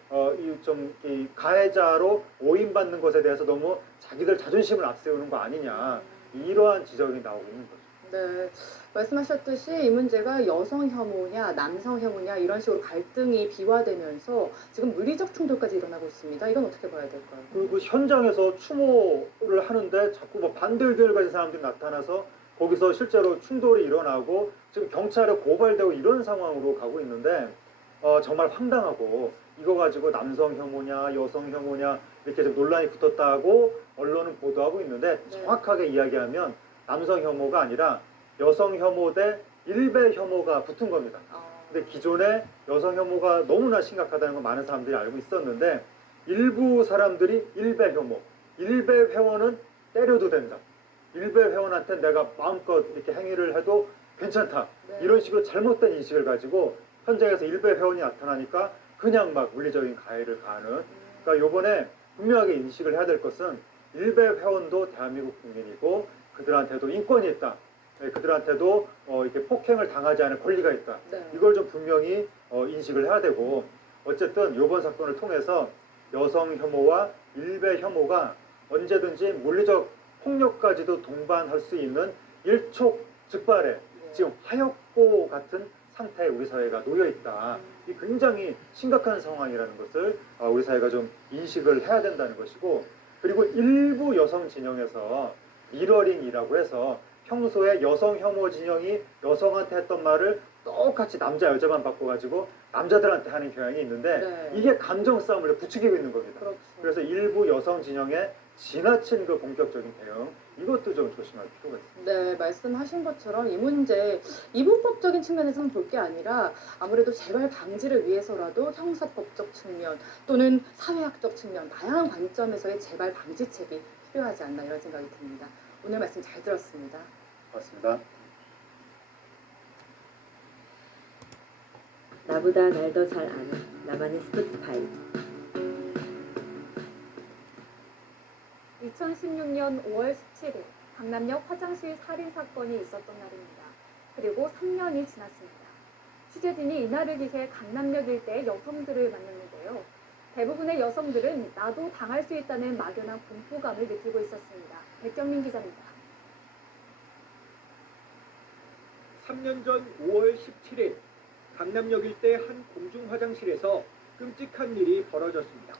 이 가해자로 오인받는 것에 대해서 너무 자기들 자존심을 앞세우는 거 아니냐. 이러한 지적이 나오고 있는 거죠. 네, 말씀하셨듯이 이 문제가 여성 혐오냐 남성 혐오냐 이런 식으로 갈등이 비화되면서 지금 물리적 충돌까지 일어나고 있습니다. 이건 어떻게 봐야 될까요? 그리고 현장에서 추모를 하는데 자꾸 반대 의견을 가진 사람들이 나타나서 거기서 실제로 충돌이 일어나고 지금 경찰에 고발되고 이런 상황으로 가고 있는데 정말 황당하고 이거 가지고 남성 혐오냐 여성 혐오냐 이렇게 좀 논란이 붙었다고 언론은 보도하고 있는데 정확하게 이야기하면 남성 혐오가 아니라 여성 혐오 대 일배 혐오가 붙은 겁니다. 근데 기존에 여성 혐오가 너무나 심각하다는 걸 많은 사람들이 알고 있었는데 일부 사람들이 일배 혐오, 일배 회원은 때려도 된다. 일배 회원한테 내가 마음껏 이렇게 행위를 해도 괜찮다. 이런 식으로 잘못된 인식을 가지고 현장에서 일배 회원이 나타나니까 그냥 막 물리적인 가해를 가하는. 그러니까 요번에 분명하게 인식을 해야 될 것은 일배 회원도 대한민국 국민이고 그들한테도 인권이 있다. 그들한테도 이렇게 폭행을 당하지 않을 권리가 있다. 이걸 좀 분명히 인식을 해야 되고 어쨌든 이번 사건을 통해서 여성 혐오와 일배 혐오가 언제든지 물리적 폭력까지도 동반할 수 있는 일촉즉발의 지금 화역고 같은 상태에 우리 사회가 놓여 있다. 이 굉장히 심각한 상황이라는 것을 우리 사회가 좀 인식을 해야 된다는 것이고 그리고 일부 여성 진영에서 미러링이라고 해서 평소에 여성 혐오 진영이 여성한테 했던 말을 똑같이 남자 여자만 바꿔가지고 남자들한테 하는 경향이 있는데 이게 감정 싸움을 부추기고 있는 겁니다. 그래서 일부 여성 진영의 지나친 그 공격적인 대응 이것도 좀 조심할 필요가 있습니다. 네, 말씀하신 것처럼 이 문제 이분법적인 측면에서는 볼 게 아니라 아무래도 재발 방지를 위해서라도 형사법적 측면 또는 사회학적 측면 다양한 관점에서의 재발 방지책이 필요하지 않나 이런 생각이 듭니다. 오늘 말씀 잘 들었습니다. 고맙습니다. 나보다 날 더 잘 아는 나만의 스포티파이. 2016년 5월 17일 강남역 화장실 살인 사건이 있었던 날입니다. 그리고 3년이 지났습니다. 취재진이 이날을 기해 강남역 일대 여성들을 만났는데요. 대부분의 여성들은 나도 당할 수 있다는 막연한 공포감을 느끼고 있었습니다. 백경민 기자입니다. 3년 전 5월 17일 강남역 일대 한 공중 화장실에서 끔찍한 일이 벌어졌습니다.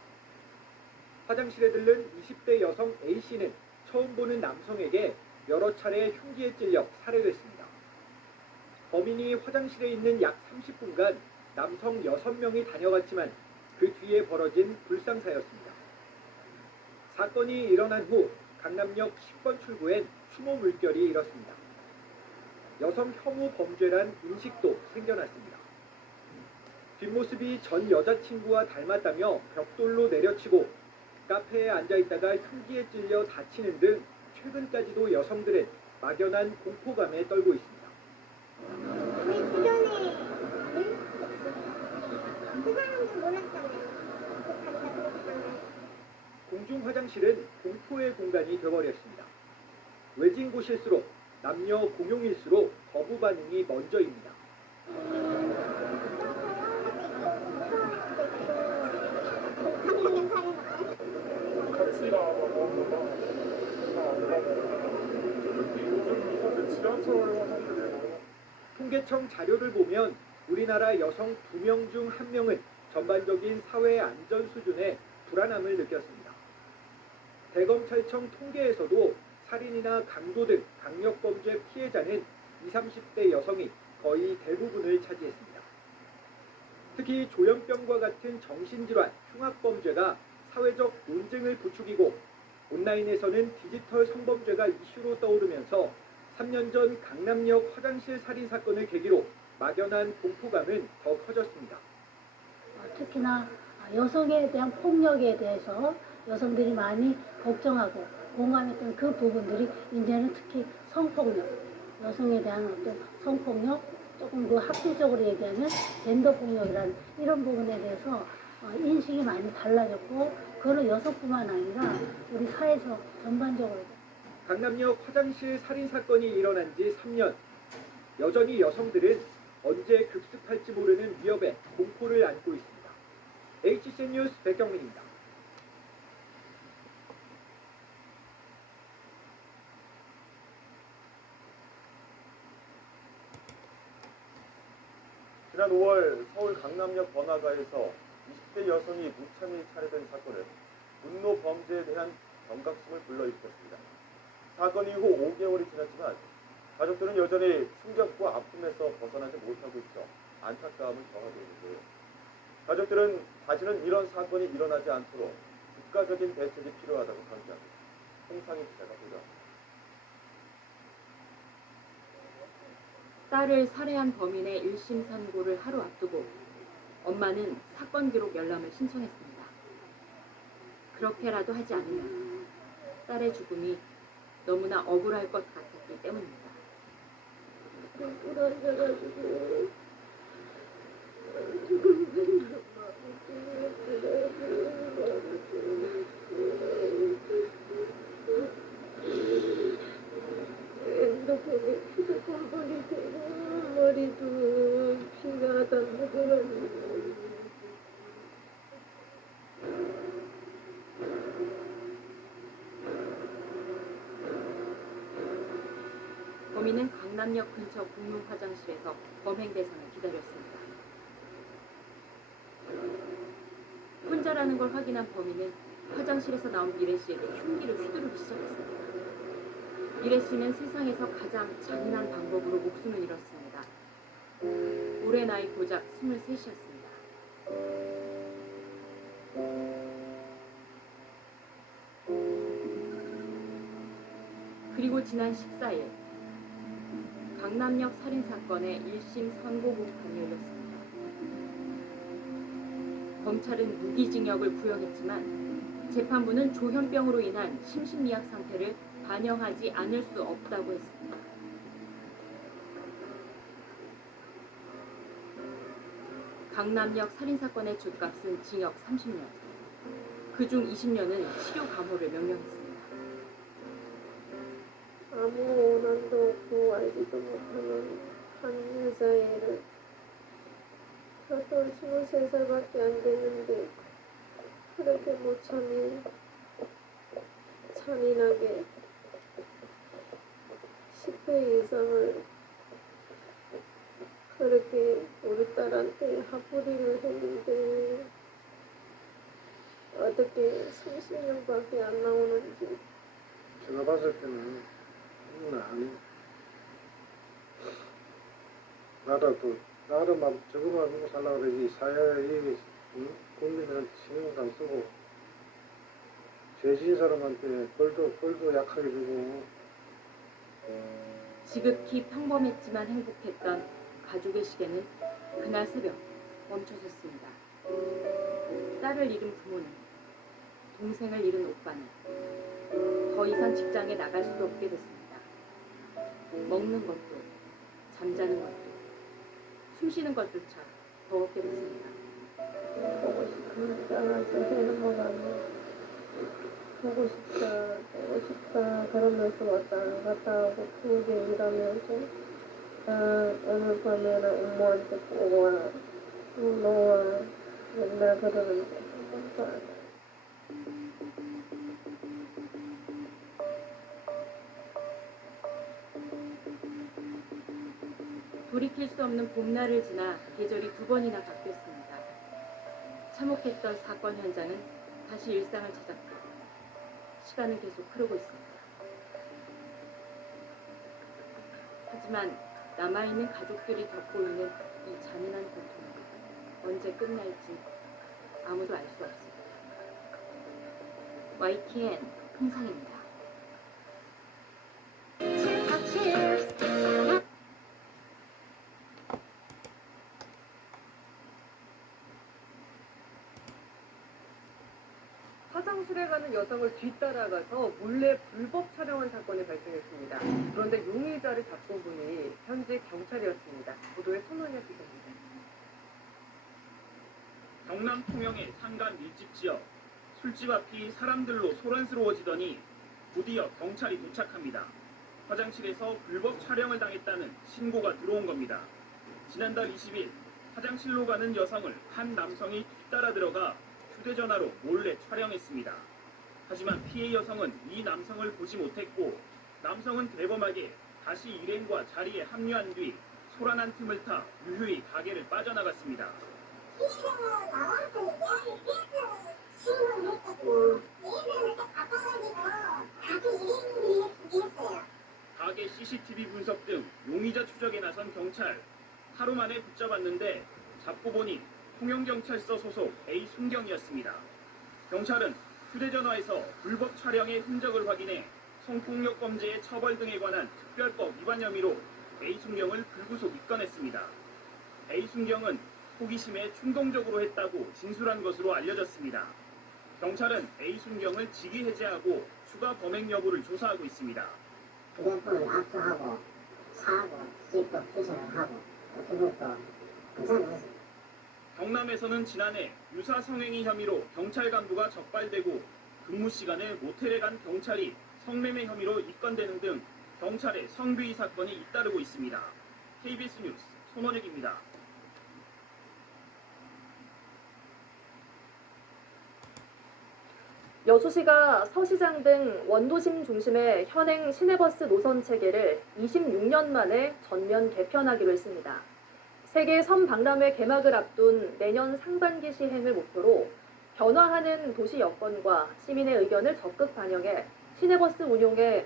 화장실에 들른 20대 여성 A씨는 처음 보는 남성에게 여러 차례 흉기에 찔려 살해됐습니다. 범인이 화장실에 있는 약 30분간 남성 6명이 다녀갔지만 그 뒤에 벌어진 불상사였습니다. 사건이 일어난 후 강남역 10번 출구엔 추모 물결이 일었습니다. 여성 혐오 범죄란 인식도 생겨났습니다. 뒷모습이 전 여자친구와 닮았다며 벽돌로 내려치고 카페에 앉아있다가 흉기에 찔려 다치는 등 최근까지도 여성들은 막연한 공포감에 떨고 있습니다. 우리 주변에 그 사람도 몰랐잖아요. 공중 화장실은 공포의 공간이 되어버렸습니다. 외진 곳일수록 남녀 공용일수록 거부 반응이 먼저입니다. 통계청 자료를 보면 우리나라 여성 2명 중 1명은 전반적인 사회 안전 수준에 불안함을 느꼈습니다. 대검찰청 통계에서도 살인이나 강도 등 강력범죄 피해자는 20, 30대 여성이 거의 대부분을 차지했습니다. 특히 조현병과 같은 정신질환, 흉악범죄가 사회적 논쟁을 부추기고 온라인에서는 디지털 성범죄가 이슈로 떠오르면서 3년 전 강남역 화장실 살인 사건을 계기로 막연한 공포감은 더 커졌습니다. 특히나 여성에 대한 폭력에 대해서 여성들이 많이 걱정하고 공감했던 그 부분들이 이제는 특히 성폭력, 여성에 대한 어떤 성폭력, 조금 그 학술적으로 얘기하면 젠더 폭력이라는 이런 부분에 대해서 인식이 많이 달라졌고 그거는 여성뿐만 아니라 우리 사회적 전반적으로 강남역 화장실 살인 사건이 일어난 지 3년. 여전히 여성들은 언제 급습할지 모르는 위협에 공포를 안고 있습니다. HCN 뉴스 백경민입니다. 지난 5월 서울 강남역 번화가에서 20대 여성이 무참히 살해된 사건은 분노 범죄에 대한 경각심을 불러일으켰습니다. 사건 이후 5개월이 지났지만 가족들은 여전히 충격과 아픔에서 벗어나지 못하고 있죠. 안타까움을 더하고 있는데요. 가족들은 다시는 이런 사건이 일어나지 않도록 국가적인 대책이 필요하다고 강조합니다. 홍상희 기자가 보도합니다. 딸을 살해한 범인의 1심 선고를 하루 앞두고 엄마는 사건 기록 열람을 신청했습니다. 그렇게라도 하지 않으면 딸의 죽음이 너무나 억울할 것 같았기 때문입니다. 핸드폰에 휴대폰이 되고 머리도 피가 다 묻어가지고 범인은 강남역 근처 공용 화장실에서 범행 대상을 기다렸습니다. 혼자라는 걸 확인한 범인은 화장실에서 나온 미래 씨에게 흉기를 휘두르기 시작했습니다. 미래 씨는 세상에서 가장 잔인한 방법으로 목숨을 잃었습니다. 올해 나이 고작 23이었습니다. 그리고 지난 14일 강남역 살인사건의 1심 선고공판이 열렸습니다. 검찰은 무기징역을 구형했지만 재판부는 조현병으로 인한 심신미약 상태를 반영하지 않을 수 없다고 했습니다. 강남역 살인사건의 죗값은 징역 30년, 그중 20년은 치료 감호를 명령했습니다. 아무 원한도 없고 알지도 못하는 한 여자애를 저도 23살밖에 안 됐는데 그렇게 모참이 잔인하게 10회 이상을 그렇게 우리 딸한테 합부리를 했는데 어떻게 30년밖에 안 나오는지 제가 봤을 때는 아니 나를 막 저거만 보고 살라 그러지 사회에 국민들한테 신경도 안 쓰고 죄진 사람한테 벌도 약하게 주고 지극히 평범했지만 행복했던 가족의 시계는 그날 새벽 멈춰섰습니다. 딸을 잃은 부모는, 동생을 잃은 오빠는 더 이상 직장에 나갈 수도 없게 됐습니다. 먹는 것도, 잠자는 것도, 숨쉬는 것조차 더 없게 됐습니다. 보고 싶다, 저새는 뭐가면 보고 싶다 그러면서 왔다 갔다 하고 크게 일하면서 오늘 밤에는 엄마한테 보고 와, 너와 맨날 그러는데 한 번도 안 해. 돌이킬 수 없는 봄날을 지나 계절이 2번이나 바뀌었습니다. 참혹했던 사건 현장은 다시 일상을 찾았고 시간은 계속 흐르고 있습니다. 하지만 남아있는 가족들이 겪고 있는 이 잔인한 고통은 언제 끝날지 아무도 알 수 없습니다. YTN 홍상입니다. 화장실에 가는 여성을 뒤따라가서 몰래 불법 촬영한 사건이 발생했습니다. 그런데 용의자를 잡고 보니 현재 경찰이었습니다. 보도에 손원야 기자입니다. 경남 통영의 상간 밀집 지역. 술집 앞이 사람들로 소란스러워지더니 드디어 경찰이 도착합니다. 화장실에서 불법 촬영을 당했다는 신고가 들어온 겁니다. 지난달 20일 화장실로 가는 여성을 한 남성이 뒤따라 들어가 휴대전화로 몰래 촬영했습니다. 하지만 피해 여성은 이 남성을 보지 못했고 남성은 대범하게 다시 일행과 자리에 합류한 뒤 소란한 틈을 타 유유히 가게를 빠져나갔습니다. 가게 CCTV 분석 등 용의자 추적에 나선 경찰. 하루 만에 붙잡았는데 잡고 보니 통영경찰서 소속 A 순경이었습니다. 경찰은 휴대전화에서 불법 촬영의 흔적을 확인해 성폭력 범죄의 처벌 등에 관한 특별법 위반 혐의로 A 순경을 불구속 입건했습니다. A 순경은 호기심에 충동적으로 했다고 진술한 것으로 알려졌습니다. 경찰은 A 순경을 직위 해제하고 추가 범행 여부를 조사하고 있습니다. 휴대폰을 압수하고 차하고 집도 피신을 하고 그것도 괜찮은 경남에서는 지난해 유사 성행위 혐의로 경찰 간부가 적발되고 근무 시간에 모텔에 간 경찰이 성매매 혐의로 입건되는 등 경찰의 성비위 사건이 잇따르고 있습니다. KBS 뉴스 손원혁입니다. 여수시가 서시장 등 원도심 중심의 현행 시내버스 노선 체계를 26년 만에 전면 개편하기로 했습니다. 세계 선박람회 개막을 앞둔 내년 상반기 시행을 목표로 변화하는 도시 여건과 시민의 의견을 적극 반영해 시내버스 운용의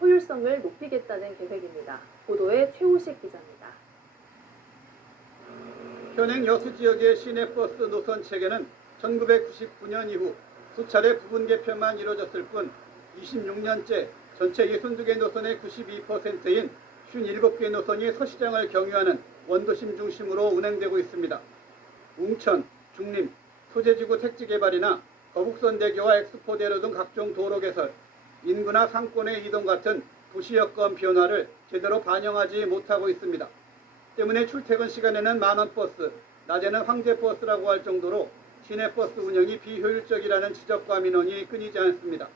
효율성을 높이겠다는 계획입니다. 보도에 최우식 기자입니다. 현행 여수 지역의 시내버스 노선 체계는 1999년 이후 수차례 부분 개편만 이뤄졌을 뿐 26년째 전체 62개 노선의 92%인 57개 노선이 서시장을 경유하는 원도심 중심으로 운행되고 있습니다. 웅천, 중림, 소재지구 택지 개발이나 거북선대교와 엑스포대로 등 각종 도로 개설, 인구나 상권의 이동 같은 도시 여건 변화를 제대로 반영하지 못하고 있습니다. 때문에 출퇴근 시간에는 만원버스, 낮에는 황제버스라고 할 정도로 시내버스 운영이 비효율적이라는 지적과 민원이 끊이지 않습니다.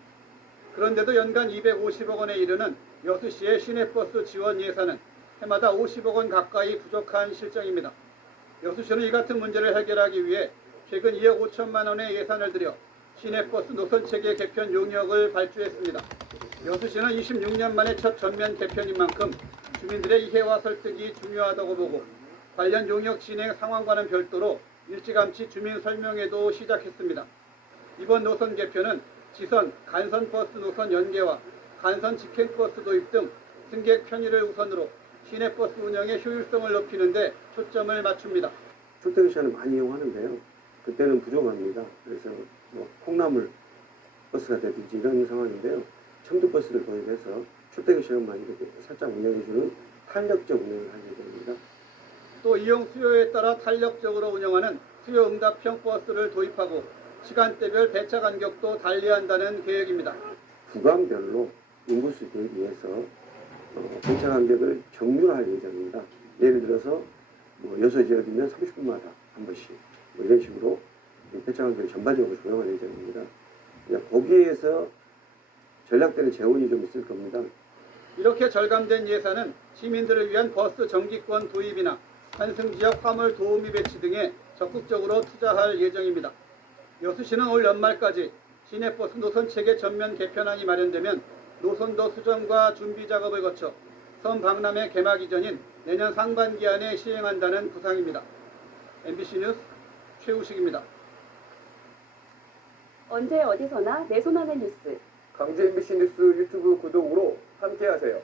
그런데도 연간 250억 원에 이르는 여수시의 시내버스 지원 예산은 해마다 50억 원 가까이 부족한 실정입니다. 여수시는 이 같은 문제를 해결하기 위해 최근 2억 5천만 원의 예산을 들여 시내버스 노선체계 개편 용역을 발주했습니다. 여수시는 26년 만에 첫 전면 개편인 만큼 주민들의 이해와 설득이 중요하다고 보고 관련 용역 진행 상황과는 별도로 일찌감치 주민 설명회도 시작했습니다. 이번 노선 개편은 지선, 간선 버스 노선 연계와 간선 직행버스 도입 등 승객 편의를 우선으로 시내버스 운영의 효율성을 높이는 데 초점을 맞춥니다. 출퇴근 시간을 많이 이용하는데요. 그때는 부족합니다. 그래서 콩나물 버스가 되든지 이런 상황인데요. 청두버스를 도입해서 출퇴근 시간만 이렇게 살짝 운영해주는 탄력적 운영을 할 예정입니다. 또 이용 수요에 따라 탄력적으로 운영하는 수요응답형 버스를 도입하고 시간대별 배차 간격도 달리한다는 계획입니다. 구간별로 인구수 대비해서 배차 간격을 정률화할 예정입니다. 예를 들어서 여수 지역이면 30분마다 한 번씩 이런 식으로 배차 간격을 전반적으로 조정할 예정입니다. 거기에서 전략되는 재원이 좀 있을 겁니다. 이렇게 절감된 예산은 시민들을 위한 버스 정기권 도입이나 환승지역 화물 도우미 배치 등에 적극적으로 투자할 예정입니다. 여수시는 올 연말까지 시내버스 노선체계 전면 개편안이 마련되면 노선도 수정과 준비 작업을 거쳐 선박람회 개막 이전인 내년 상반기 안에 시행한다는 구상입니다. MBC 뉴스 최우식입니다. 언제 어디서나 내 손 안의 뉴스. 강주 MBC 뉴스 유튜브 구독으로 함께하세요.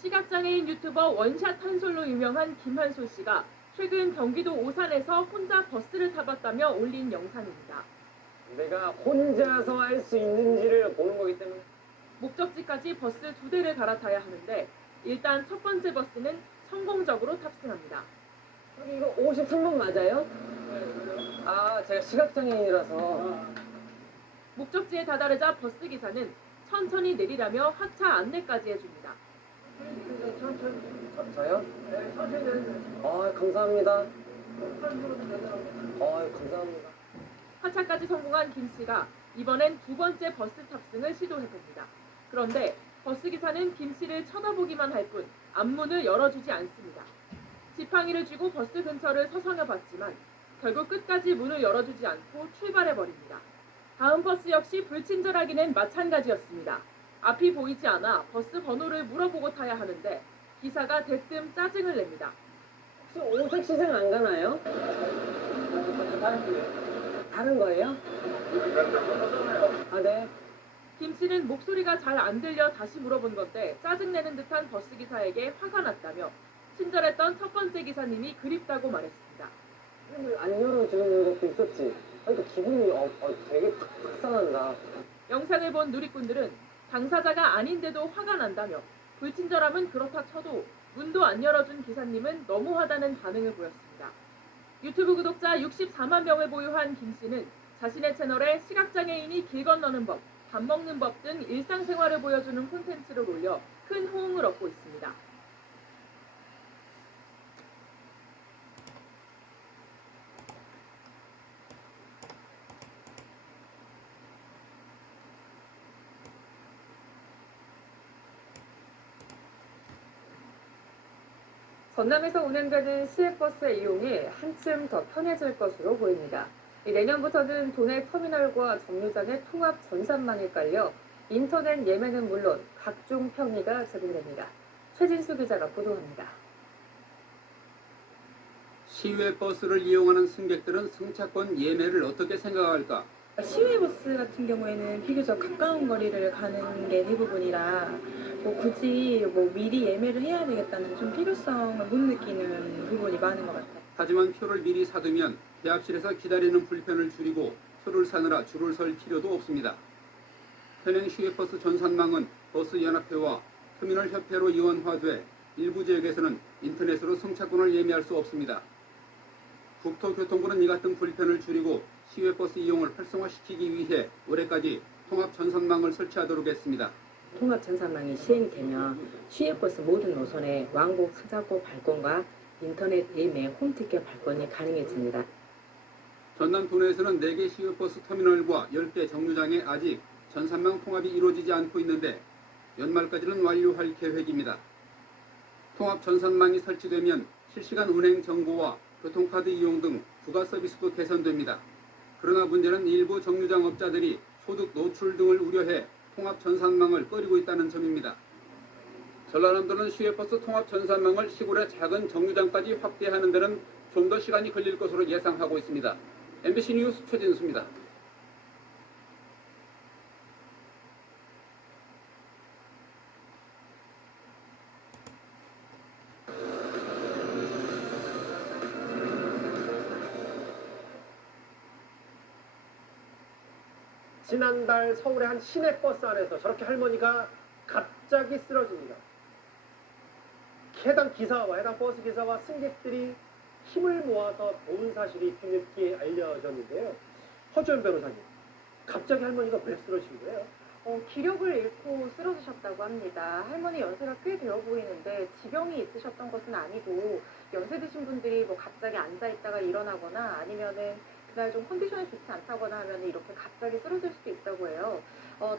시각장애인 유튜버 원샷 한솔로 유명한 김한솔 씨가 최근 경기도 오산에서 혼자 버스를 타봤다며 올린 영상입니다. 내가 혼자서 할 수 있는지를 보는 거기 때문에. 목적지까지 버스 2대를 갈아타야 하는데 일단 첫 번째 버스는 성공적으로 탑승합니다. 여기 이거 53번 맞아요? 아, 제가 시각장애인이라서. 목적지에 다다르자 버스 기사는 천천히 내리라며 하차 안내까지 해줍니다. 저요? 네, 천천히. 아, 감사합니다. 아, 감사합니다. 하차까지 성공한 김 씨가 이번엔 2번째 버스 탑승을 시도해봅니다. 그런데 버스 기사는 김 씨를 쳐다보기만 할 뿐 앞문을 열어주지 않습니다. 지팡이를 쥐고 버스 근처를 서성여봤지만 결국 끝까지 문을 열어주지 않고 출발해버립니다. 다음 버스 역시 불친절하기는 마찬가지였습니다. 앞이 보이지 않아 버스 번호를 물어보고 타야 하는데 기사가 대뜸 짜증을 냅니다. 혹시 오색 시장 안 가나요? 다른 거예요? 아, 네. 김 씨는 목소리가 잘 안 들려 다시 물어본 건데 짜증내는 듯한 버스 기사에게 화가 났다며 친절했던 첫 번째 기사님이 그립다고 말했습니다. 안 열어주는 것도 있었지. 그러니까 기분이 되게 속상한다. 영상을 본 누리꾼들은 당사자가 아닌데도 화가 난다며 불친절함은 그렇다 쳐도 문도 안 열어준 기사님은 너무하다는 반응을 보였습니다. 유튜브 구독자 64만 명을 보유한 김 씨는 자신의 채널에 시각장애인이 길 건너는 법, 밥 먹는 법 등 일상생활을 보여주는 콘텐츠를 올려 큰 호응을 얻고 있습니다. 전남에서 운행되는 시외버스의 이용이 한층 더 편해질 것으로 보입니다. 내년부터는 도내 터미널과 정류장의 통합 전산망이 깔려 인터넷 예매는 물론 각종 편의가 제공됩니다. 최진수 기자가 보도합니다. 시외버스를 이용하는 승객들은 승차권 예매를 어떻게 생각할까? 시외버스 같은 경우에는 비교적 가까운 거리를 가는 게 대부분이라 굳이 미리 예매를 해야 되겠다는 좀 필요성을 못 느끼는 부분이 많은 것 같아요. 하지만 표를 미리 사두면 대합실에서 기다리는 불편을 줄이고 표를 사느라 줄을 설 필요도 없습니다. 현행 시외버스 전산망은 버스 연합회와 터미널 협회로 이원화돼 일부 지역에서는 인터넷으로 승차권을 예매할 수 없습니다. 국토교통부는 이 같은 불편을 줄이고 시외버스 이용을 활성화시키기 위해 올해까지 통합 전산망을 설치하도록 했습니다. 통합 전산망이 시행이 되면 시외버스 모든 노선에 왕복 승차권 발권과 인터넷 예매 홈티켓 발권이 가능해집니다. 전남 도내에서는 4개 시외버스 터미널과 10개 정류장에 아직 전산망 통합이 이루어지지 않고 있는데 연말까지는 완료할 계획입니다. 통합 전산망이 설치되면 실시간 운행 정보와 교통카드 이용 등 부가 서비스도 개선됩니다. 그러나 문제는 일부 정류장 업자들이 소득 노출 등을 우려해 통합 전산망을 꺼리고 있다는 점입니다. 전라남도는 시외버스 통합 전산망을 시골의 작은 정류장까지 확대하는 데는 좀 더 시간이 걸릴 것으로 예상하고 있습니다. MBC 뉴스 최진수입니다. 지난달 서울의 한 시내버스 안에서 저렇게 할머니가 갑자기 쓰러집니다. 해당 기사와 해당 버스 기사와 승객들이 힘을 모아서 본 사실이 뒤늦게 알려졌는데요. 허주연 변호사님, 갑자기 할머니가 왜 쓰러진 거예요? 기력을 잃고 쓰러지셨다고 합니다. 할머니 연세가 꽤 되어 보이는데 지병이 있으셨던 것은 아니고 연세 드신 분들이 갑자기 앉아 있다가 일어나거나 아니면은 그날 좀 컨디션이 좋지 않다거나 하면 이렇게 갑자기 쓰러질 수도 있다고 해요.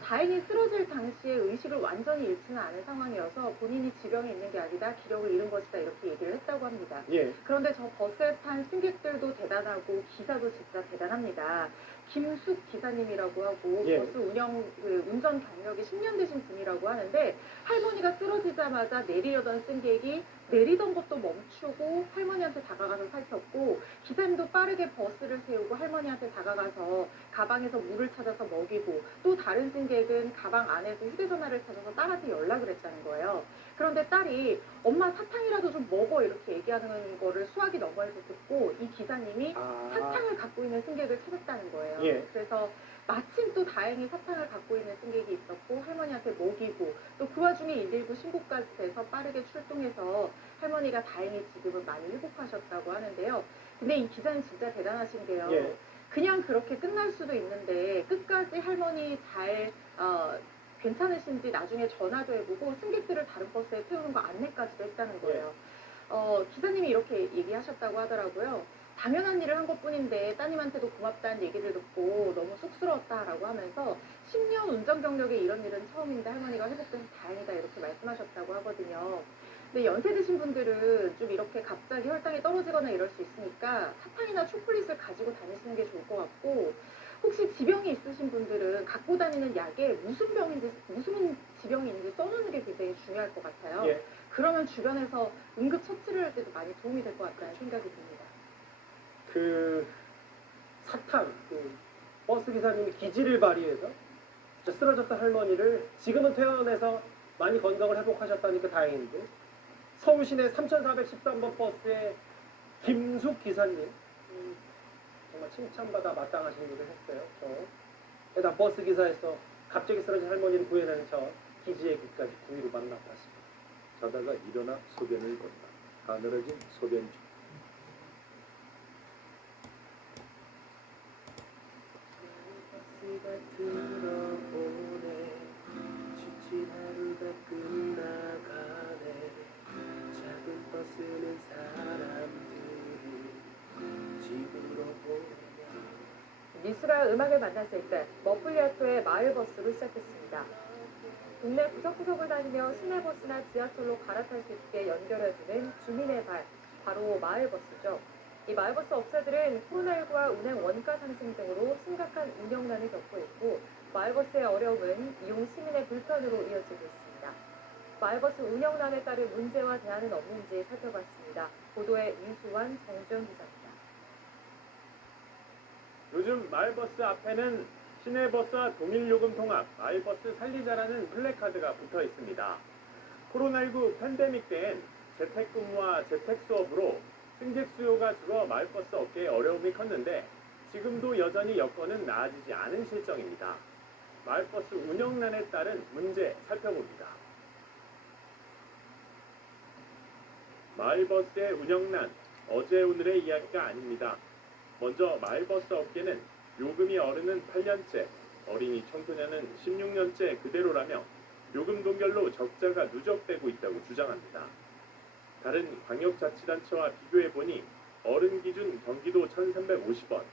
다행히 쓰러질 당시에 의식을 완전히 잃지는 않은 상황이어서 본인이 지병이 있는 게 아니라 기력을 잃은 것이다 이렇게 얘기를 했다고 합니다. 예. 그런데 저 버스에 탄 승객들도 대단하고 기사도 진짜 대단합니다. 김숙 기사님이라고 하고 예. 버스 운전 경력이 10년 되신 분이라고 하는데 할머니가 쓰러지자마자 내리려던 승객이 내리던 것도 멈추고 할머니한테 다가가서 살폈고 기사님도 빠르게 버스를 세우고 할머니한테 다가가서 가방에서 물을 찾아서 먹이고 또 다른 승객은 가방 안에서 휴대전화를 찾아서 딸한테 연락을 했다는 거예요. 그런데 딸이 엄마 사탕이라도 좀 먹어 이렇게 얘기하는 거를 수화기 너머에서 듣고 이 기사님이 사탕을 갖고 있는 승객을 찾았다는 거예요. 예. 그래서 마침 또 다행히 사탕을 갖고 있는 승객이 있었고 할머니한테 먹이고 또 그 와중에 119 신고까지 돼서 빠르게 출동해서 할머니가 다행히 지금은 많이 회복하셨다고 하는데요. 근데 이 기사는 진짜 대단하신 게요. 예. 그냥 그렇게 끝날 수도 있는데 끝까지 할머니 잘 괜찮으신지 나중에 전화도 해보고 승객들을 다른 버스에 태우는 거 안내까지도 했다는 거예요. 기사님이 이렇게 얘기하셨다고 하더라고요. 당연한 일을 한 것뿐인데 따님한테도 고맙다는 얘기를 듣고 너무 쑥스러웠다라고 하면서 10년 운전 경력에 이런 일은 처음인데 할머니가 회복돼서 다행이다 이렇게 말씀하셨다고 하거든요. 근데 연세 드신 분들은 좀 이렇게 갑자기 혈당이 떨어지거나 이럴 수 있으니까 사탕이나 초콜릿을 가지고 다니시는 게 좋을 것 같고 혹시 지병이 있으신 분들은 갖고 다니는 약에 무슨 지병이 있는지 써놓는 게 굉장히 중요할 것 같아요. 예. 그러면 주변에서 응급 처치를 할 때도 많이 도움이 될 것 같다는 생각이 듭니다. 그 사탕, 그 버스 기사님이 기지를 발휘해서 진짜 쓰러졌던 할머니를 지금은 퇴원해서 많이 건강을 회복하셨다니까 다행인데, 서울시내 3413번 버스의 김숙 기사님, 정말 칭찬받아 마땅하신 일을 했어요. 게다가 버스 기사에서 갑자기 쓰러진 할머니를 구해내는 저 기지의 길까지 구위로 만나봤습니다. 자다가 일어나 소변을 건다. 가늘어진 소변 중. 들어오네. 지친 하루가 끝나가네. 작은 버스는 사람들이 집으로 보내. 미술과 음악을 만났을 때 머플리아토의 마을버스로 시작했습니다. 동네 구석구석을 다니며 시내버스나 지하철로 갈아탈 수 있게 연결해주는 주민의 발, 바로 마을버스죠. 이 마을버스 업체들은 코로나19와 운행 원가 상승 등으로 심각한 운영난을 겪고 있고, 마을버스의 어려움은 이용 시민의 불편으로 이어지고 있습니다. 마을버스 운영난에 따른 문제와 대안은 없는지 살펴봤습니다. 보도에 이수환, 정주영 기자입니다. 요즘 마을버스 앞에는 시내버스와 동일요금 통합, 마을버스 살리자라는 플래카드가 붙어 있습니다. 코로나19 팬데믹 때엔 재택근무와 재택수업으로 승객 수요가 줄어 마을버스 업계에 어려움이 컸는데, 지금도 여전히 여건은 나아지지 않은 실정입니다. 마을버스 운영난에 따른 문제 살펴봅니다. 마을버스의 운영난, 어제 오늘의 이야기가 아닙니다. 먼저 마을버스 업계는 요금이 어른은 8년째, 어린이 청소년은 16년째 그대로라며 요금 동결로 적자가 누적되고 있다고 주장합니다. 다른 광역자치단체와 비교해보니 어른 기준 경기도 1,350원,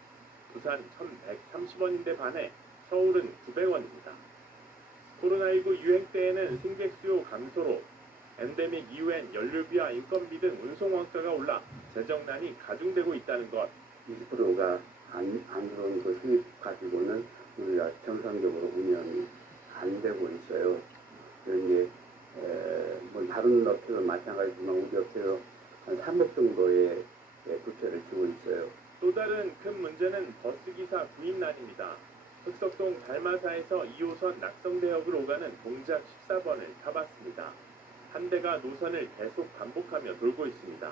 부산 1,130원인데 반해 서울은 900원입니다. 코로나19 유행 때에는 승객 수요 감소로 엔데믹 이후엔 연료비와 인건비 등 운송 원가가 올라 재정난이 가중되고 있다는 것. 20%가 안 들어오는 그 수입 가지고는 우리가 정상적으로 운영이 안 되고 있어요. 그런데 뭐 다른 업체도 마찬가지지만 우리 업체도 한 300 정도의 부채를 지고 있어요. 또 다른 큰 문제는 버스기사 구입난입니다. 흑석동 달마사에서 2호선 낙성대역을 오가는 동작 14번을 타봤습니다. 한 대가 노선을 계속 반복하며 돌고 있습니다.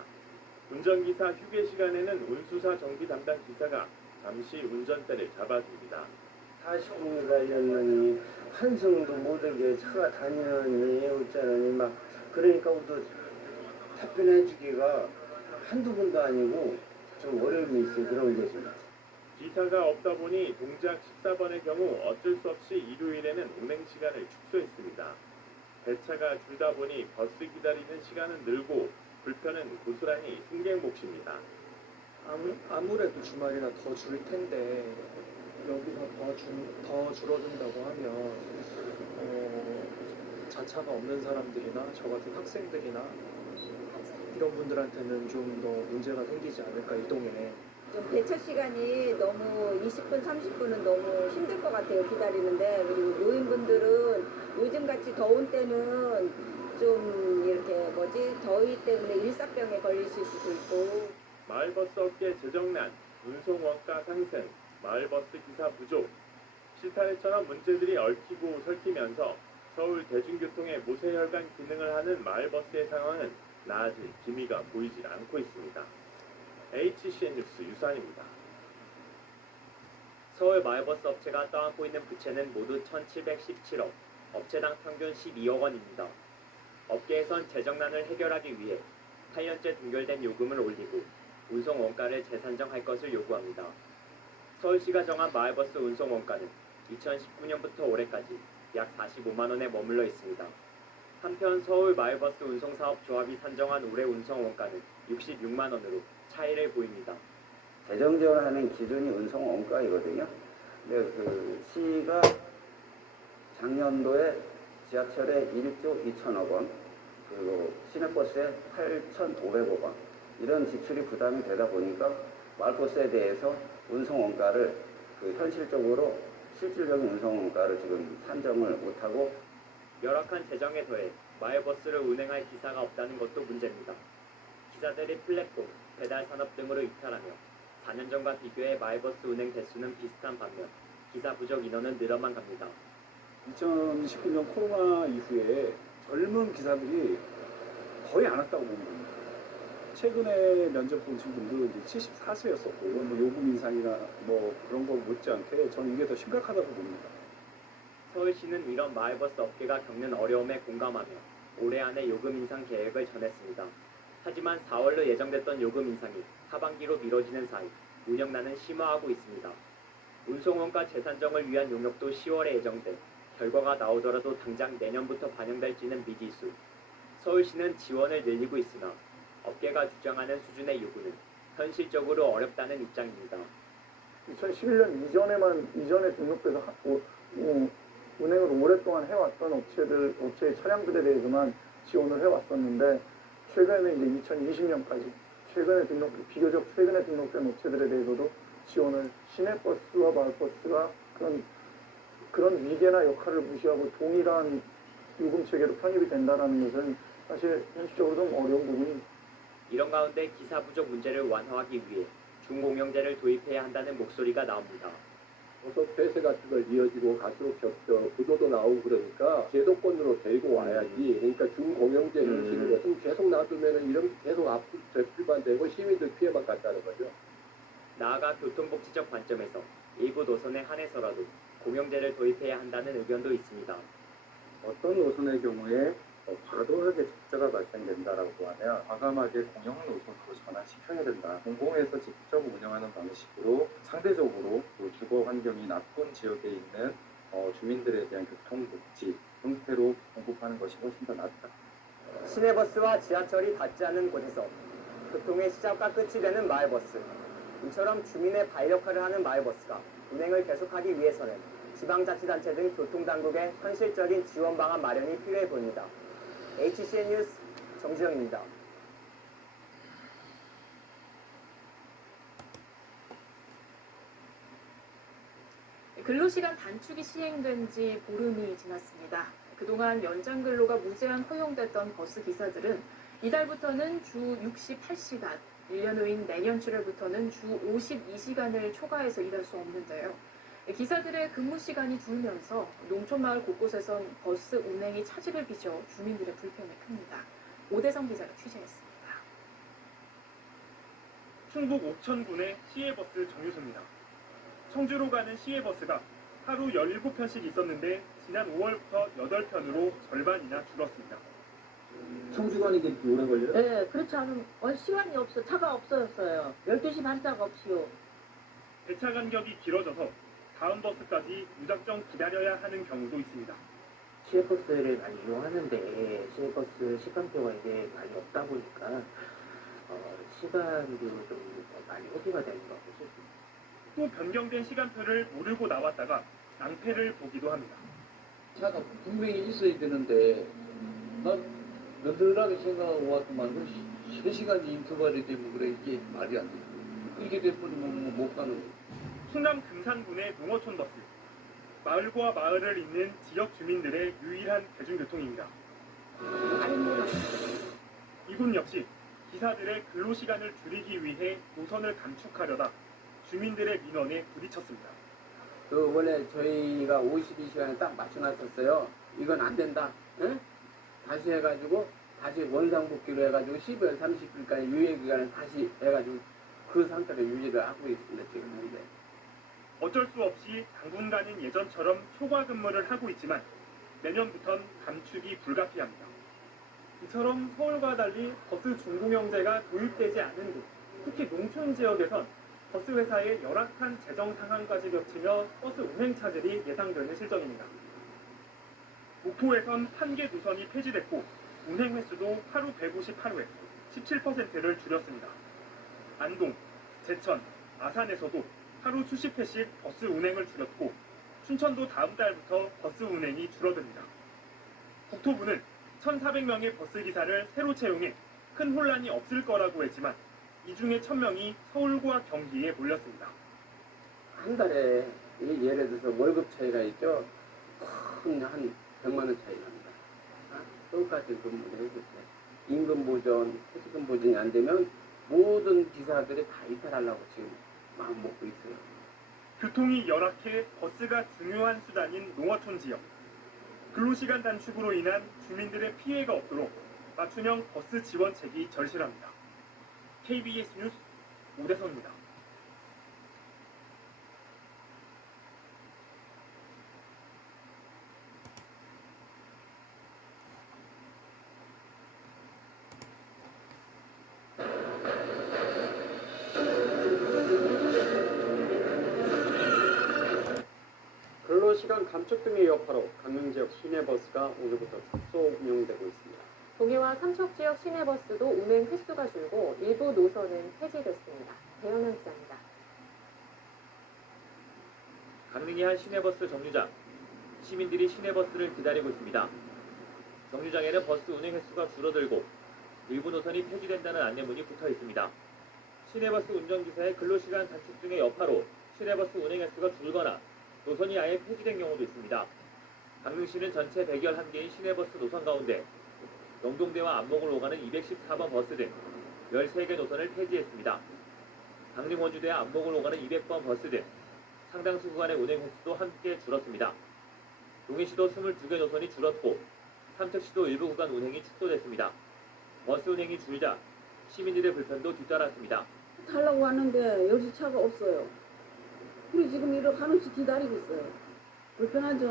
운전기사 휴게 시간에는 운수사 정비 담당 기사가 잠시 운전대를 잡아줍니다. 40분이 걸렸느니 환승도 못하게 차가 다니느니 어쩌느니 막 그러니까 우선 답변해주기가 한두 번도 아니고 좀 어려움이 있어요. 그런 거죠. 기사가 없다 보니 동작 14번의 경우 어쩔 수 없이 일요일에는 운행 시간을 축소했습니다. 배차가 줄다 보니 버스 기다리는 시간은 늘고 불편은 고스란히 승객 몫입니다. 아무래도 주말이나 더 줄 텐데 여기서 더 줄어든다고 하면 자차가 없는 사람들이나 저 같은 학생들이나 이런 분들한테는 좀 더 문제가 생기지 않을까, 이동에. 좀 배차 시간이 너무 20분, 30분은 너무 힘들 것 같아요, 기다리는데. 그리고 노인분들은 요즘같이 더운 때는 좀 이렇게 더위 때문에 일사병에 걸리실 수도 있고. 마을버스 업계 재정난, 운송 원가 상승, 마을버스 기사 부족, 실타래처럼 문제들이 얽히고 설키면서 서울 대중교통의 모세혈관 기능을 하는 마을버스의 상황은 나아질 기미가 보이질 않고 있습니다. HCN 뉴스 유산입니다. 서울 마을버스 업체가 떠안고 있는 부채는 모두 1,717억, 업체당 평균 12억 원입니다. 업계에선 재정난을 해결하기 위해 8년째 동결된 요금을 올리고 운송 원가를 재산정할 것을 요구합니다. 서울시가 정한 마을버스 운송 원가는 2019년부터 올해까지 약 45만 원에 머물러 있습니다. 한편 서울 마을버스 운송사업조합이 산정한 올해 운송 원가는 66만 원으로 차이를 보입니다. 재정 지원하는 기준이 운송 원가이거든요. 근데 그 시가 작년도에 지하철에 1조 2천억 원, 그리고 시내버스에 8,500억 원, 이런 지출이 부담이 되다 보니까 마을버스에 대해서 운송 원가를 실질적인 운송 원가를 지금 산정을 못하고, 열악한 재정에 더해 마을버스를 운행할 기사가 없다는 것도 문제입니다. 기사들이 플랫폼, 배달 산업 등으로 이탈하며 4년 전과 비교해 마을버스 운행 대수는 비슷한 반면 기사 부족 인원은 늘어만 갑니다. 2019년 코로나 이후에 젊은 기사들이 거의 안 왔다고 봅니다. 최근에 면접 보신 분도 이제 74세였었고, 뭐 요금 인상이나 뭐 그런 거 못지않게 저는 이게 더 심각하다고 봅니다. 서울시는 이런 마을버스 업계가 겪는 어려움에 공감하며 올해 안에 요금 인상 계획을 전했습니다. 하지만 4월로 예정됐던 요금 인상이 하반기로 미뤄지는 사이 운영난은 심화하고 있습니다. 운송원가 재산정을 위한 용역도 10월에 예정돼 결과가 나오더라도 당장 내년부터 반영될지는 미지수. 서울시는 지원을 늘리고 있으나 업계가 주장하는 수준의 요구는 현실적으로 어렵다는 입장입니다. 2011년 이전에 등록돼서 운행을 오랫동안 해왔던 업체의 차량들에 대해서만 지원을 해왔었는데 최근에는 이제 2020년까지 비교적 최근에 등록된 업체들에 대해서도 지원을 시내버스와 마을버스가 그런 위계나 역할을 무시하고 동일한 요금 체계로 편입이 된다는 것은 사실 현실적으로 좀 어려운 부분이. 이런 가운데 기사 부족 문제를 완화하기 위해 중공영제를 도입해야 한다는 목소리가 나옵니다. 고속 폐쇄 같은 걸 이어지고 갈수록 구조도 나오고 그러니까 제도권으로 데리고 와야지. 그러니까 중공영제 형식인 것은 계속 놔두면 이런 계속 앞으로 되풀이만 되고 시민들 피해만 간다는 거죠. 나아가 교통복지적 관점에서 일부 노선에 한해서라도 공영제를 도입해야 한다는 의견도 있습니다. 어떤 노선의 경우에 과도하게 적자가 발생된다라고 하면 과감하게 공영 노선으로 전환시켜야 된다. 공공에서 직접 운영하는 방식으로 상대적으로 주거 환경이 나쁜 지역에 있는 주민들에 대한 교통복지 형태로 공급하는 것이 훨씬 더 낫다. 시내버스와 지하철이 닿지 않는 곳에서 교통의 시작과 끝이 되는 마을버스. 이처럼 주민의 발 역할을 하는 마을버스가 운행을 계속하기 위해서는 지방자치단체 등 교통당국의 현실적인 지원 방안 마련이 필요해 보입니다. HCN 뉴스 정주영입니다. 근로시간 단축이 시행된 지 보름이 지났습니다. 그동안 연장 근로가 무제한 허용됐던 버스 기사들은 이달부터는 주 68시간, 1년 후인 내년 7월부터는 주 52시간을 초과해서 일할 수 없는데요. 기사들의 근무 시간이 줄면서 농촌마을 곳곳에선 버스 운행이 차질을 빚어 주민들의 불편이 큽니다. 오대성 기자가 취재했습니다. 충북 옥천군의 시외버스 정류소입니다. 청주로 가는 시외버스가 하루 17편씩 있었는데 지난 5월부터 8편으로 절반이나 줄었습니다. 청주 가는 게 오래 걸려요? 네, 그렇지 않으면 시간이 없어. 차가 없어졌어요. 12시 반차가 없이요. 배차 간격이 길어져서 다음 버스까지 무작정 기다려야 하는 경우도 있습니다. 시외버스를 많이 이용하는데 시외버스 시간표가 이게 많이 없다 보니까 시간도 좀 많이 허비가 되는 것 같아요. 또 변경된 시간표를 모르고 나왔다가 낭패를 보기도 합니다. 차가 분명히 있어야 되는데 난 너덜하게 생각하고 왔더만 3시간 인터벌이 되면 그래 이게 말이 안 돼. 이게 돼버리면 못 가는 거야. 충남 금산군의 농어촌 버스. 마을과 마을을 잇는 지역 주민들의 유일한 대중교통입니다. 이곳 역시 기사들의 근로시간을 줄이기 위해 노선을 감축하려다 주민들의 민원에 부딪혔습니다. 원래 저희가 52시간에 딱 맞춰놨었어요. 이건 안 된다. 응? 다시 해가지고 다시 원상복귀로 해가지고 12월 30일까지 유예기간을 다시 해가지고 그 상태로 유지를 하고 있습니다. 지금 현재. 어쩔 수 없이 당분간은 예전처럼 초과 근무를 하고 있지만 내년부턴 감축이 불가피합니다. 이처럼 서울과 달리 버스 중공영제가 도입되지 않은 곳, 특히 농촌 지역에선 버스 회사의 열악한 재정 상황까지 겹치며 버스 운행 차질이 예상되는 실정입니다. 목포에선 1개 노선이 폐지됐고 운행 횟수도 하루 158회, 17%를 줄였습니다. 안동, 제천, 아산에서도 하루 수십 회씩 버스 운행을 줄였고 춘천도 다음 달부터 버스 운행이 줄어듭니다. 국토부는 1,400명의 버스 기사를 새로 채용해 큰 혼란이 없을 거라고 했지만 이 중에 1,000명이 서울과 경기에 몰렸습니다. 한 달에 예를 들어서 월급 차이가 있죠. 큰 한 100만 원 차이 납니다. 똑같은 근무를 해줬어요. 임금 보전, 퇴직금 보전이 안 되면 모든 기사들이 다 이탈하려고 지금 마음 먹고 있어요. 교통이 열악해 버스가 중요한 수단인 농어촌 지역. 근로시간 단축으로 인한 주민들의 피해가 없도록 맞춤형 버스 지원책이 절실합니다. KBS 뉴스 오대성입니다. 근로시간 감축 등의 여파로 강릉지역 시내버스가 오늘부터 축소 운영되고 있습니다. 동해와 삼척 지역 시내버스도 운행 횟수가 줄고 일부 노선은 폐지됐습니다. 배현은 기자입니다. 강릉의 한 시내버스 정류장. 시민들이 시내버스를 기다리고 있습니다. 정류장에는 버스 운행 횟수가 줄어들고 일부 노선이 폐지된다는 안내문이 붙어 있습니다. 시내버스 운전기사의 근로시간 단축 등의 여파로 시내버스 운행 횟수가 줄거나 노선이 아예 폐지된 경우도 있습니다. 강릉시는 전체 111개인 시내버스 노선 가운데 영동대와 안목을 오가는 214번 버스 등 13개 노선을 폐지했습니다. 강릉 원주대와 안목을 오가는 200번 버스 등 상당수 구간의 운행 횟수도 함께 줄었습니다. 동해시도 22개 노선이 줄었고 삼척시도 일부 구간 운행이 축소됐습니다. 버스 운행이 줄자 시민들의 불편도 뒤따랐습니다. 타려고 하는데 역시 차가 없어요. 우리 지금 이렇게 한없이 기다리고 있어요. 불편하죠.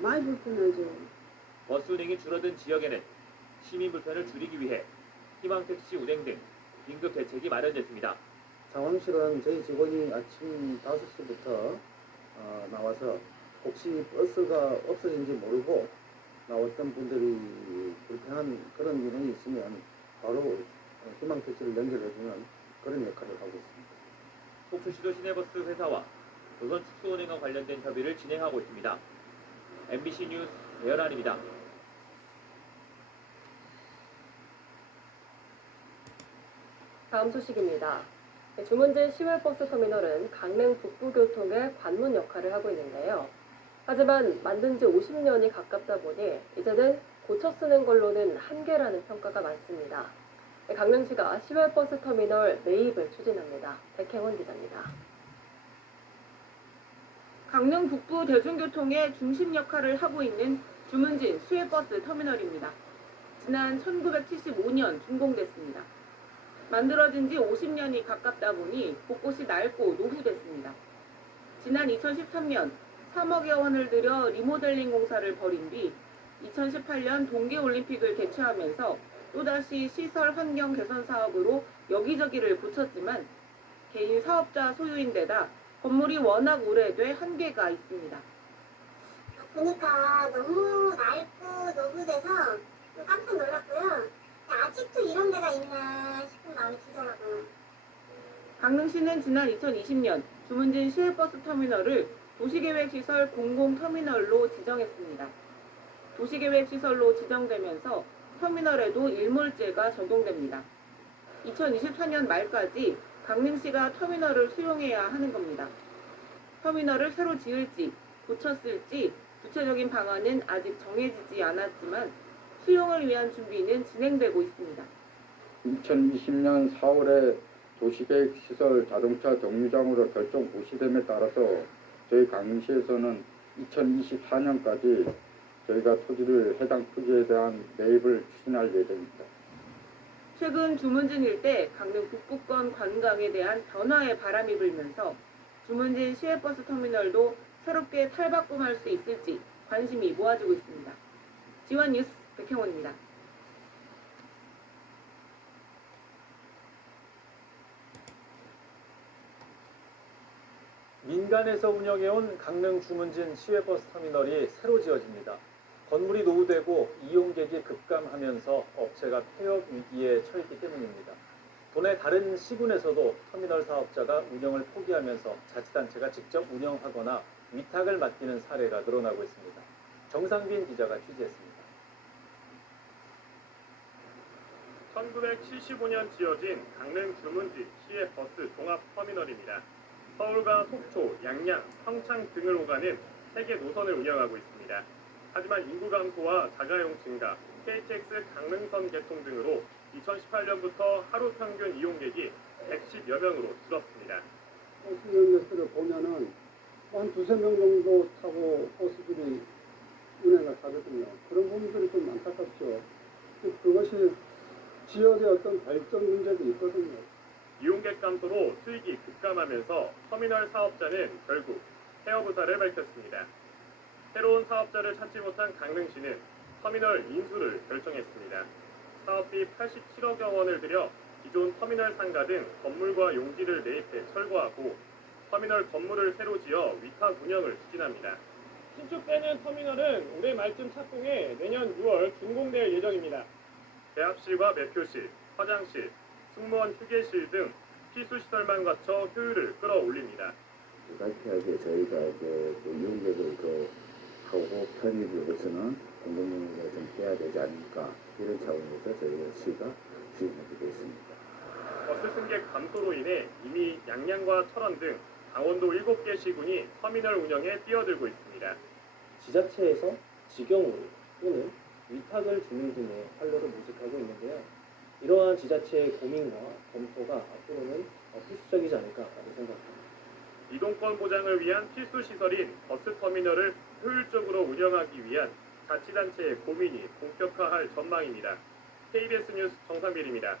많이 불편하죠. 버스 운행이 줄어든 지역에는 시민 불편을 줄이기 위해 희망택시 운행 등 긴급 대책이 마련됐습니다. 상황실은 저희 직원이 아침 5시부터 나와서 혹시 버스가 없어진지 모르고 어떤 분들이 불편한 그런 인원이 있으면 바로 희망택시를 연결해주는 그런 역할을 하고 있습니다. 속초시도 시내버스 회사와 노선 축소 운행과 관련된 협의를 진행하고 있습니다. MBC 뉴스 배현환입니다. 다음 소식입니다. 주문진 시외버스 터미널은 강릉 북부교통의 관문 역할을 하고 있는데요. 하지만 만든 지 50년이 가깝다 보니 이제는 고쳐 쓰는 걸로는 한계라는 평가가 많습니다. 강릉시가 시외버스 터미널 매입을 추진합니다. 백행원 기자입니다. 강릉 북부 대중교통의 중심 역할을 하고 있는 주문진 시외버스 터미널입니다. 지난 1975년 준공됐습니다. 만들어진 지 50년이 가깝다 보니 곳곳이 낡고 노후됐습니다. 지난 2013년 3억여 원을 들여 리모델링 공사를 벌인 뒤 2018년 동계올림픽을 개최하면서 또다시 시설 환경 개선 사업으로 여기저기를 고쳤지만 개인 사업자 소유인데다 건물이 워낙 오래돼 한계가 있습니다. 보니까 너무 낡고 노후돼서 깜짝 놀랐고요. 아직도 이런 데가 있나 싶은 마음이 들더라고요. 강릉시는 지난 2020년 주문진 시외버스 터미널을 도시계획시설 공공터미널로 지정했습니다. 도시계획시설로 지정되면서 터미널에도 일몰제가 적용됩니다. 2024년 말까지 강릉시가 터미널을 수용해야 하는 겁니다. 터미널을 새로 지을지 고쳤을지 구체적인 방안은 아직 정해지지 않았지만 수용을 위한 준비는 진행되고 있습니다. 2020년 4월에 도시계획시설 자동차 정류장으로 결정 고시됨에 따라서 저희 강릉시에서는 2024년까지 저희가 토지를 해당 토지에 대한 매입을 추진할 예정입니다. 최근 주문진 일대 강릉 북부권 관광에 대한 변화의 바람이 불면서 주문진 시외버스 터미널도 새롭게 탈바꿈할 수 있을지 관심이 모아지고 있습니다. 지원 뉴스 백형원입니다. 민간에서 운영해온 강릉 주문진 시외버스 터미널이 새로 지어집니다. 건물이 노후되고 이용객이 급감하면서 업체가 폐업 위기에 처했기 때문입니다. 도내 다른 시군에서도 터미널 사업자가 운영을 포기하면서 자치단체가 직접 운영하거나 위탁을 맡기는 사례가 늘어나고 있습니다. 정상빈 기자가 취재했습니다. 1975년 지어진 강릉 주문진 시외버스 종합터미널입니다. 서울과 속초, 양양, 평창 등을 오가는 3개 노선을 운영하고 있습니다. 하지만 인구 감소와 자가용 증가, KTX 강릉선 개통 등으로 2018년부터 하루 평균 이용객이 110여 명으로 줄었습니다. 버스 연료수를 보면은 한 두세 명 정도 타고 버스들이 운행을 하거든요. 그런 부분들이 좀 안타깝죠. 그것이 지역의 어떤 발전 문제도 있거든요. 이용객 감소로 수익이 급감하면서 터미널 사업자는 결국 폐업 의사를 밝혔습니다. 새로운 사업자를 찾지 못한 강릉시는 터미널 인수를 결정했습니다. 사업비 87억여 원을 들여 기존 터미널 상가 등 건물과 용지를 매입해 철거하고 터미널 건물을 새로 지어 위탁 운영을 추진합니다. 신축되는 터미널은 올해 말쯤 착공해 내년 6월 준공될 예정입니다. 대합실과 매표실, 화장실, 승무원 휴게실 등 필수 시설만 갖춰 효율을 끌어올립니다. 불가피하게 저희가 그 이용객을 더 하고 편의를 위해서는 공공용역을 좀 해야 되지 않을까 이런 차원에서 저희가 시가 추진하게 됐습니다. 버스 승객 감소로 인해 이미 양양과 철원 등 강원도 7개 시군이 터미널 운영에 뛰어들고 있습니다. 지자체에서 직영으로 또는 위탁을 주는 등의 판로를 모색하고 있는데요. 이러한 지자체의 고민과 검토가 앞으로는 필수적이지 않을까라고 생각합니다. 이동권 보장을 위한 필수 시설인 버스 터미널을 효율적으로 운영하기 위한 자치단체의 고민이 본격화할 전망입니다. KBS 뉴스 정상빈입니다.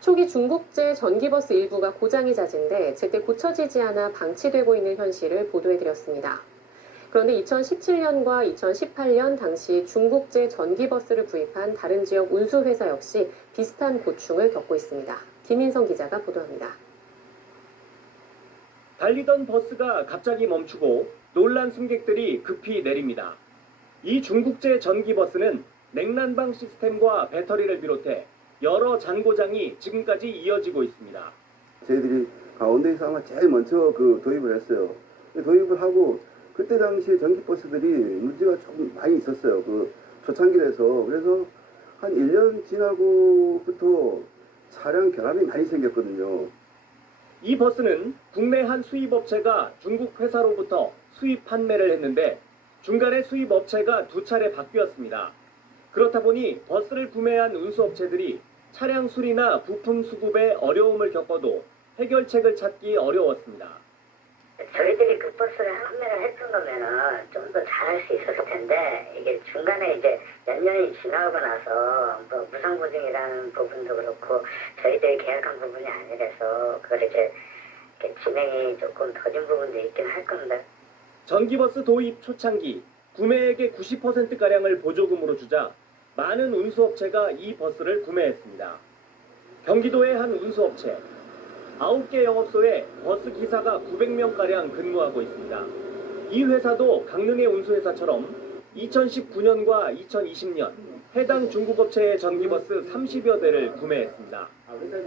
초기 중국제 전기버스 일부가 고장이 잦은데 제때 고쳐지지 않아 방치되고 있는 현실을 보도해드렸습니다. 그런데 2017년과 2018년 당시 중국제 전기버스를 구입한 다른 지역 운수회사 역시 비슷한 고충을 겪고 있습니다. 김인성 기자가 보도합니다. 달리던 버스가 갑자기 멈추고 놀란 승객들이 급히 내립니다. 이 중국제 전기버스는 냉난방 시스템과 배터리를 비롯해 여러 잔고장이 지금까지 이어지고 있습니다. 저희들이 강원도에서 아마 제일 먼저 도입을 했어요. 도입을 하고 그때 당시에 전기버스들이 문제가 좀 많이 있었어요. 초창기에서. 그래서 한 1년 지나고부터 차량 결함이 많이 생겼거든요. 이 버스는 국내 한 수입업체가 중국 회사로부터 수입 판매를 했는데 중간에 수입업체가 2차례 바뀌었습니다. 그렇다 보니 버스를 구매한 운수업체들이 차량 수리나 부품 수급에 어려움을 겪어도 해결책을 찾기 어려웠습니다. 저희들이 그 버스를 판매를 했던 거면은 좀 더 잘할 수 있었을 텐데 이게 중간에 이제 몇 년이 지나고 나서 뭐 무상보증이라는 부분도 그렇고 저희들이 계약한 부분이 아니라서 그걸 이제 진행이 조금 더딘 부분도 있긴 할 건데. 전기버스 도입 초창기 구매액의 90%가량을 보조금으로 주자 많은 운수업체가 이 버스를 구매했습니다. 경기도의 한 운수업체 9개 영업소에 버스 기사가 900명가량 근무하고 있습니다. 이 회사도 강릉의 운수회사처럼 2019년과 2020년 해당 중국업체의 전기버스 30여 대를 구매했습니다.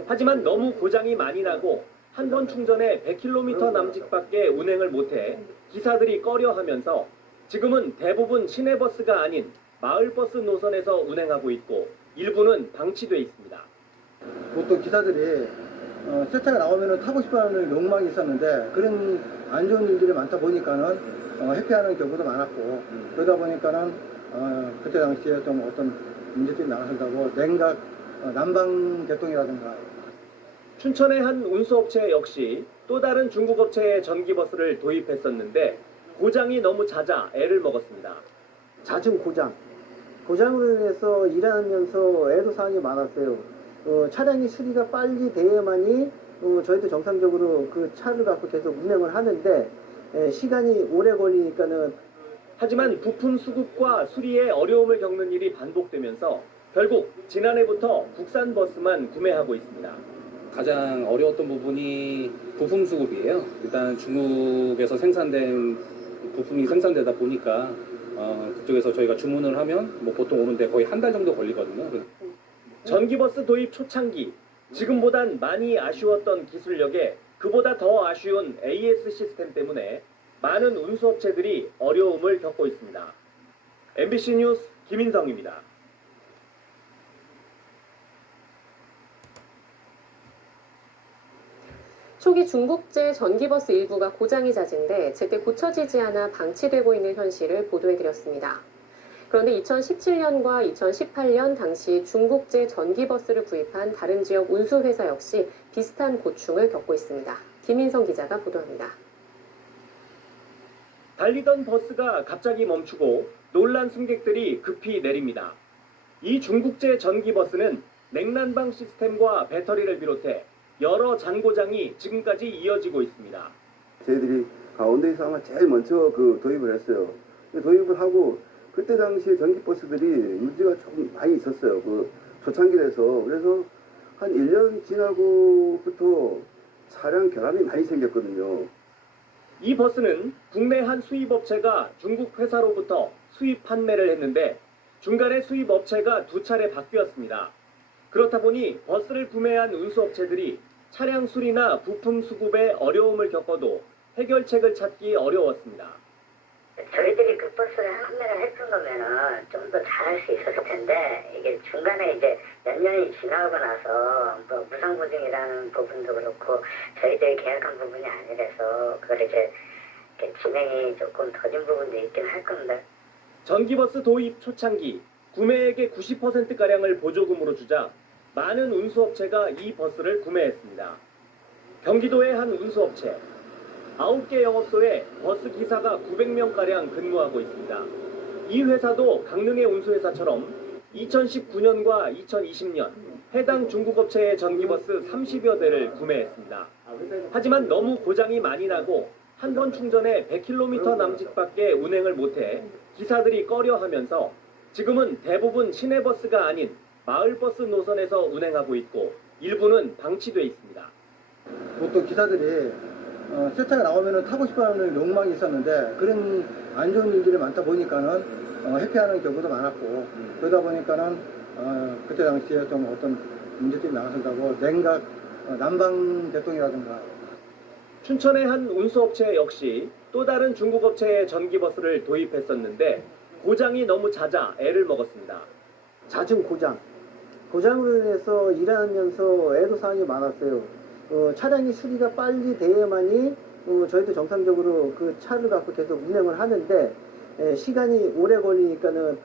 하지만 너무 고장이 많이 나고 한 번 충전에 100km 남짓밖에 운행을 못해 기사들이 꺼려하면서 지금은 대부분 시내버스가 아닌 마을버스 노선에서 운행하고 있고 일부는 방치돼 있습니다. 보통 기사들이 새 차가 나오면 타고 싶어하는 욕망이 있었는데 그런 안 좋은 일들이 많다 보니까는 회피하는 경우도 많았고 그러다 보니까는 그때 당시에 좀 어떤 문제들이 나왔다고 냉각 난방 개통이라든가. 춘천의 한 운수업체 역시 또 다른 중국업체의 전기버스를 도입했었는데 고장이 너무 잦아 애를 먹었습니다. 잦은 고장으로 인해서 일하면서 애로사항이 많았어요. 차량이 수리가 빨리 돼야만이 저희도 정상적으로 그 차를 갖고 계속 운행을 하는데 시간이 오래 걸리니까는. 하지만 부품 수급과 수리에 어려움을 겪는 일이 반복되면서 결국 지난해부터 국산 버스만 구매하고 있습니다. 가장 어려웠던 부분이 부품 수급이에요. 일단 중국에서 생산된 부품이 생산되다 보니까 그쪽에서 저희가 주문을 하면 뭐 보통 오는데 거의 한 달 정도 걸리거든요. 전기버스 도입 초창기 지금보단 많이 아쉬웠던 기술력에 그보다 더 아쉬운 AS 시스템 때문에 많은 운수업체들이 어려움을 겪고 있습니다. MBC 뉴스 김인성입니다. 초기 중국제 전기버스 일부가 고장이 잦은데 제때 고쳐지지 않아 방치되고 있는 현실을 보도해드렸습니다. 그런데 2017년과 2018년 당시 중국제 전기버스를 구입한 다른 지역 운수회사 역시 비슷한 고충을 겪고 있습니다. 김인성 기자가 보도합니다. 달리던 버스가 갑자기 멈추고 놀란 승객들이 급히 내립니다. 이 중국제 전기버스는 냉난방 시스템과 배터리를 비롯해 여러 잔고장이 지금까지 이어지고 있습니다. 저희들이 가운데에서 아마 제일 먼저 도입을 했어요. 도입을 하고 그때 당시에 전기버스들이 문제가 조금 많이 있었어요. 초창기에서. 그래서 한 1년 지나고부터 차량 결함이 많이 생겼거든요. 이 버스는 국내 한 수입업체가 중국 회사로부터 수입 판매를 했는데 중간에 수입업체가 2차례 바뀌었습니다. 그렇다 보니 버스를 구매한 운수업체들이 차량 수리나 부품 수급에 어려움을 겪어도 해결책을 찾기 어려웠습니다. 저희들이 그 버스를 판매를 했던 거면은 좀 더 잘할 수 있었을 텐데 이게 중간에 이제 몇 년이 지나고 나서 뭐 무상보증이라는 부분도 그렇고 저희들이 계약한 부분이 아니라서 그걸 이제 이렇게 진행이 조금 더딘 부분도 있긴 할 건데. 전기버스 도입 초창기 구매액의 90%가량을 보조금으로 주자 많은 운수업체가 이 버스를 구매했습니다. 경기도의 한 운수업체 9개 영업소에 버스 기사가 900명가량 근무하고 있습니다. 이 회사도 강릉의 운수회사처럼 2019년과 2020년 해당 중국업체의 전기버스 30여 대를 구매했습니다. 하지만 너무 고장이 많이 나고 한 번 충전에 100km 남짓밖에 운행을 못해 기사들이 꺼려하면서 지금은 대부분 시내버스가 아닌 마을버스 노선에서 운행하고 있고 일부는 방치돼 있습니다. 보통 기사들이 새 차가 나오면 타고 싶어하는 욕망이 있었는데 그런 안 좋은 일들이 많다 보니까는 회피하는 경우도 많았고 그러다 보니까는 그때 당시에 좀 어떤 문제점이 나왔다고 냉각 난방 대통이라든가 춘천의 한 운수업체 역시 또 다른 중국업체의 전기버스를 도입했었는데 고장이 너무 잦아 애를 먹었습니다. 잦은 고장으로 인해서 일하면서 애로사항이 많았어요. 차량이 수리가 빨리 돼야만이 저희도 정상적으로 그 차를 갖고 계속 운행을 하는데 시간이 오래 걸리니까는.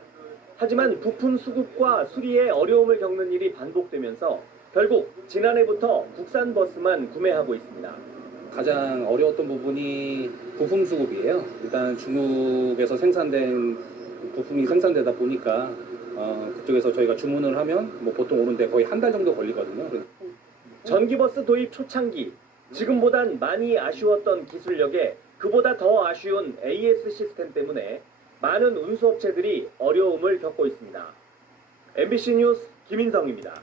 하지만 부품 수급과 수리에 어려움을 겪는 일이 반복되면서 결국 지난해부터 국산 버스만 구매하고 있습니다. 가장 어려웠던 부분이 부품 수급이에요. 일단 중국에서 생산된 부품이 생산되다 보니까 그쪽에서 저희가 주문을 하면 뭐 보통 오는데 거의 한 달 정도 걸리거든요. 전기버스 도입 초창기 지금보단 많이 아쉬웠던 기술력에 그보다 더 아쉬운 AS 시스템 때문에 많은 운수업체들이 어려움을 겪고 있습니다. MBC 뉴스 김인성입니다.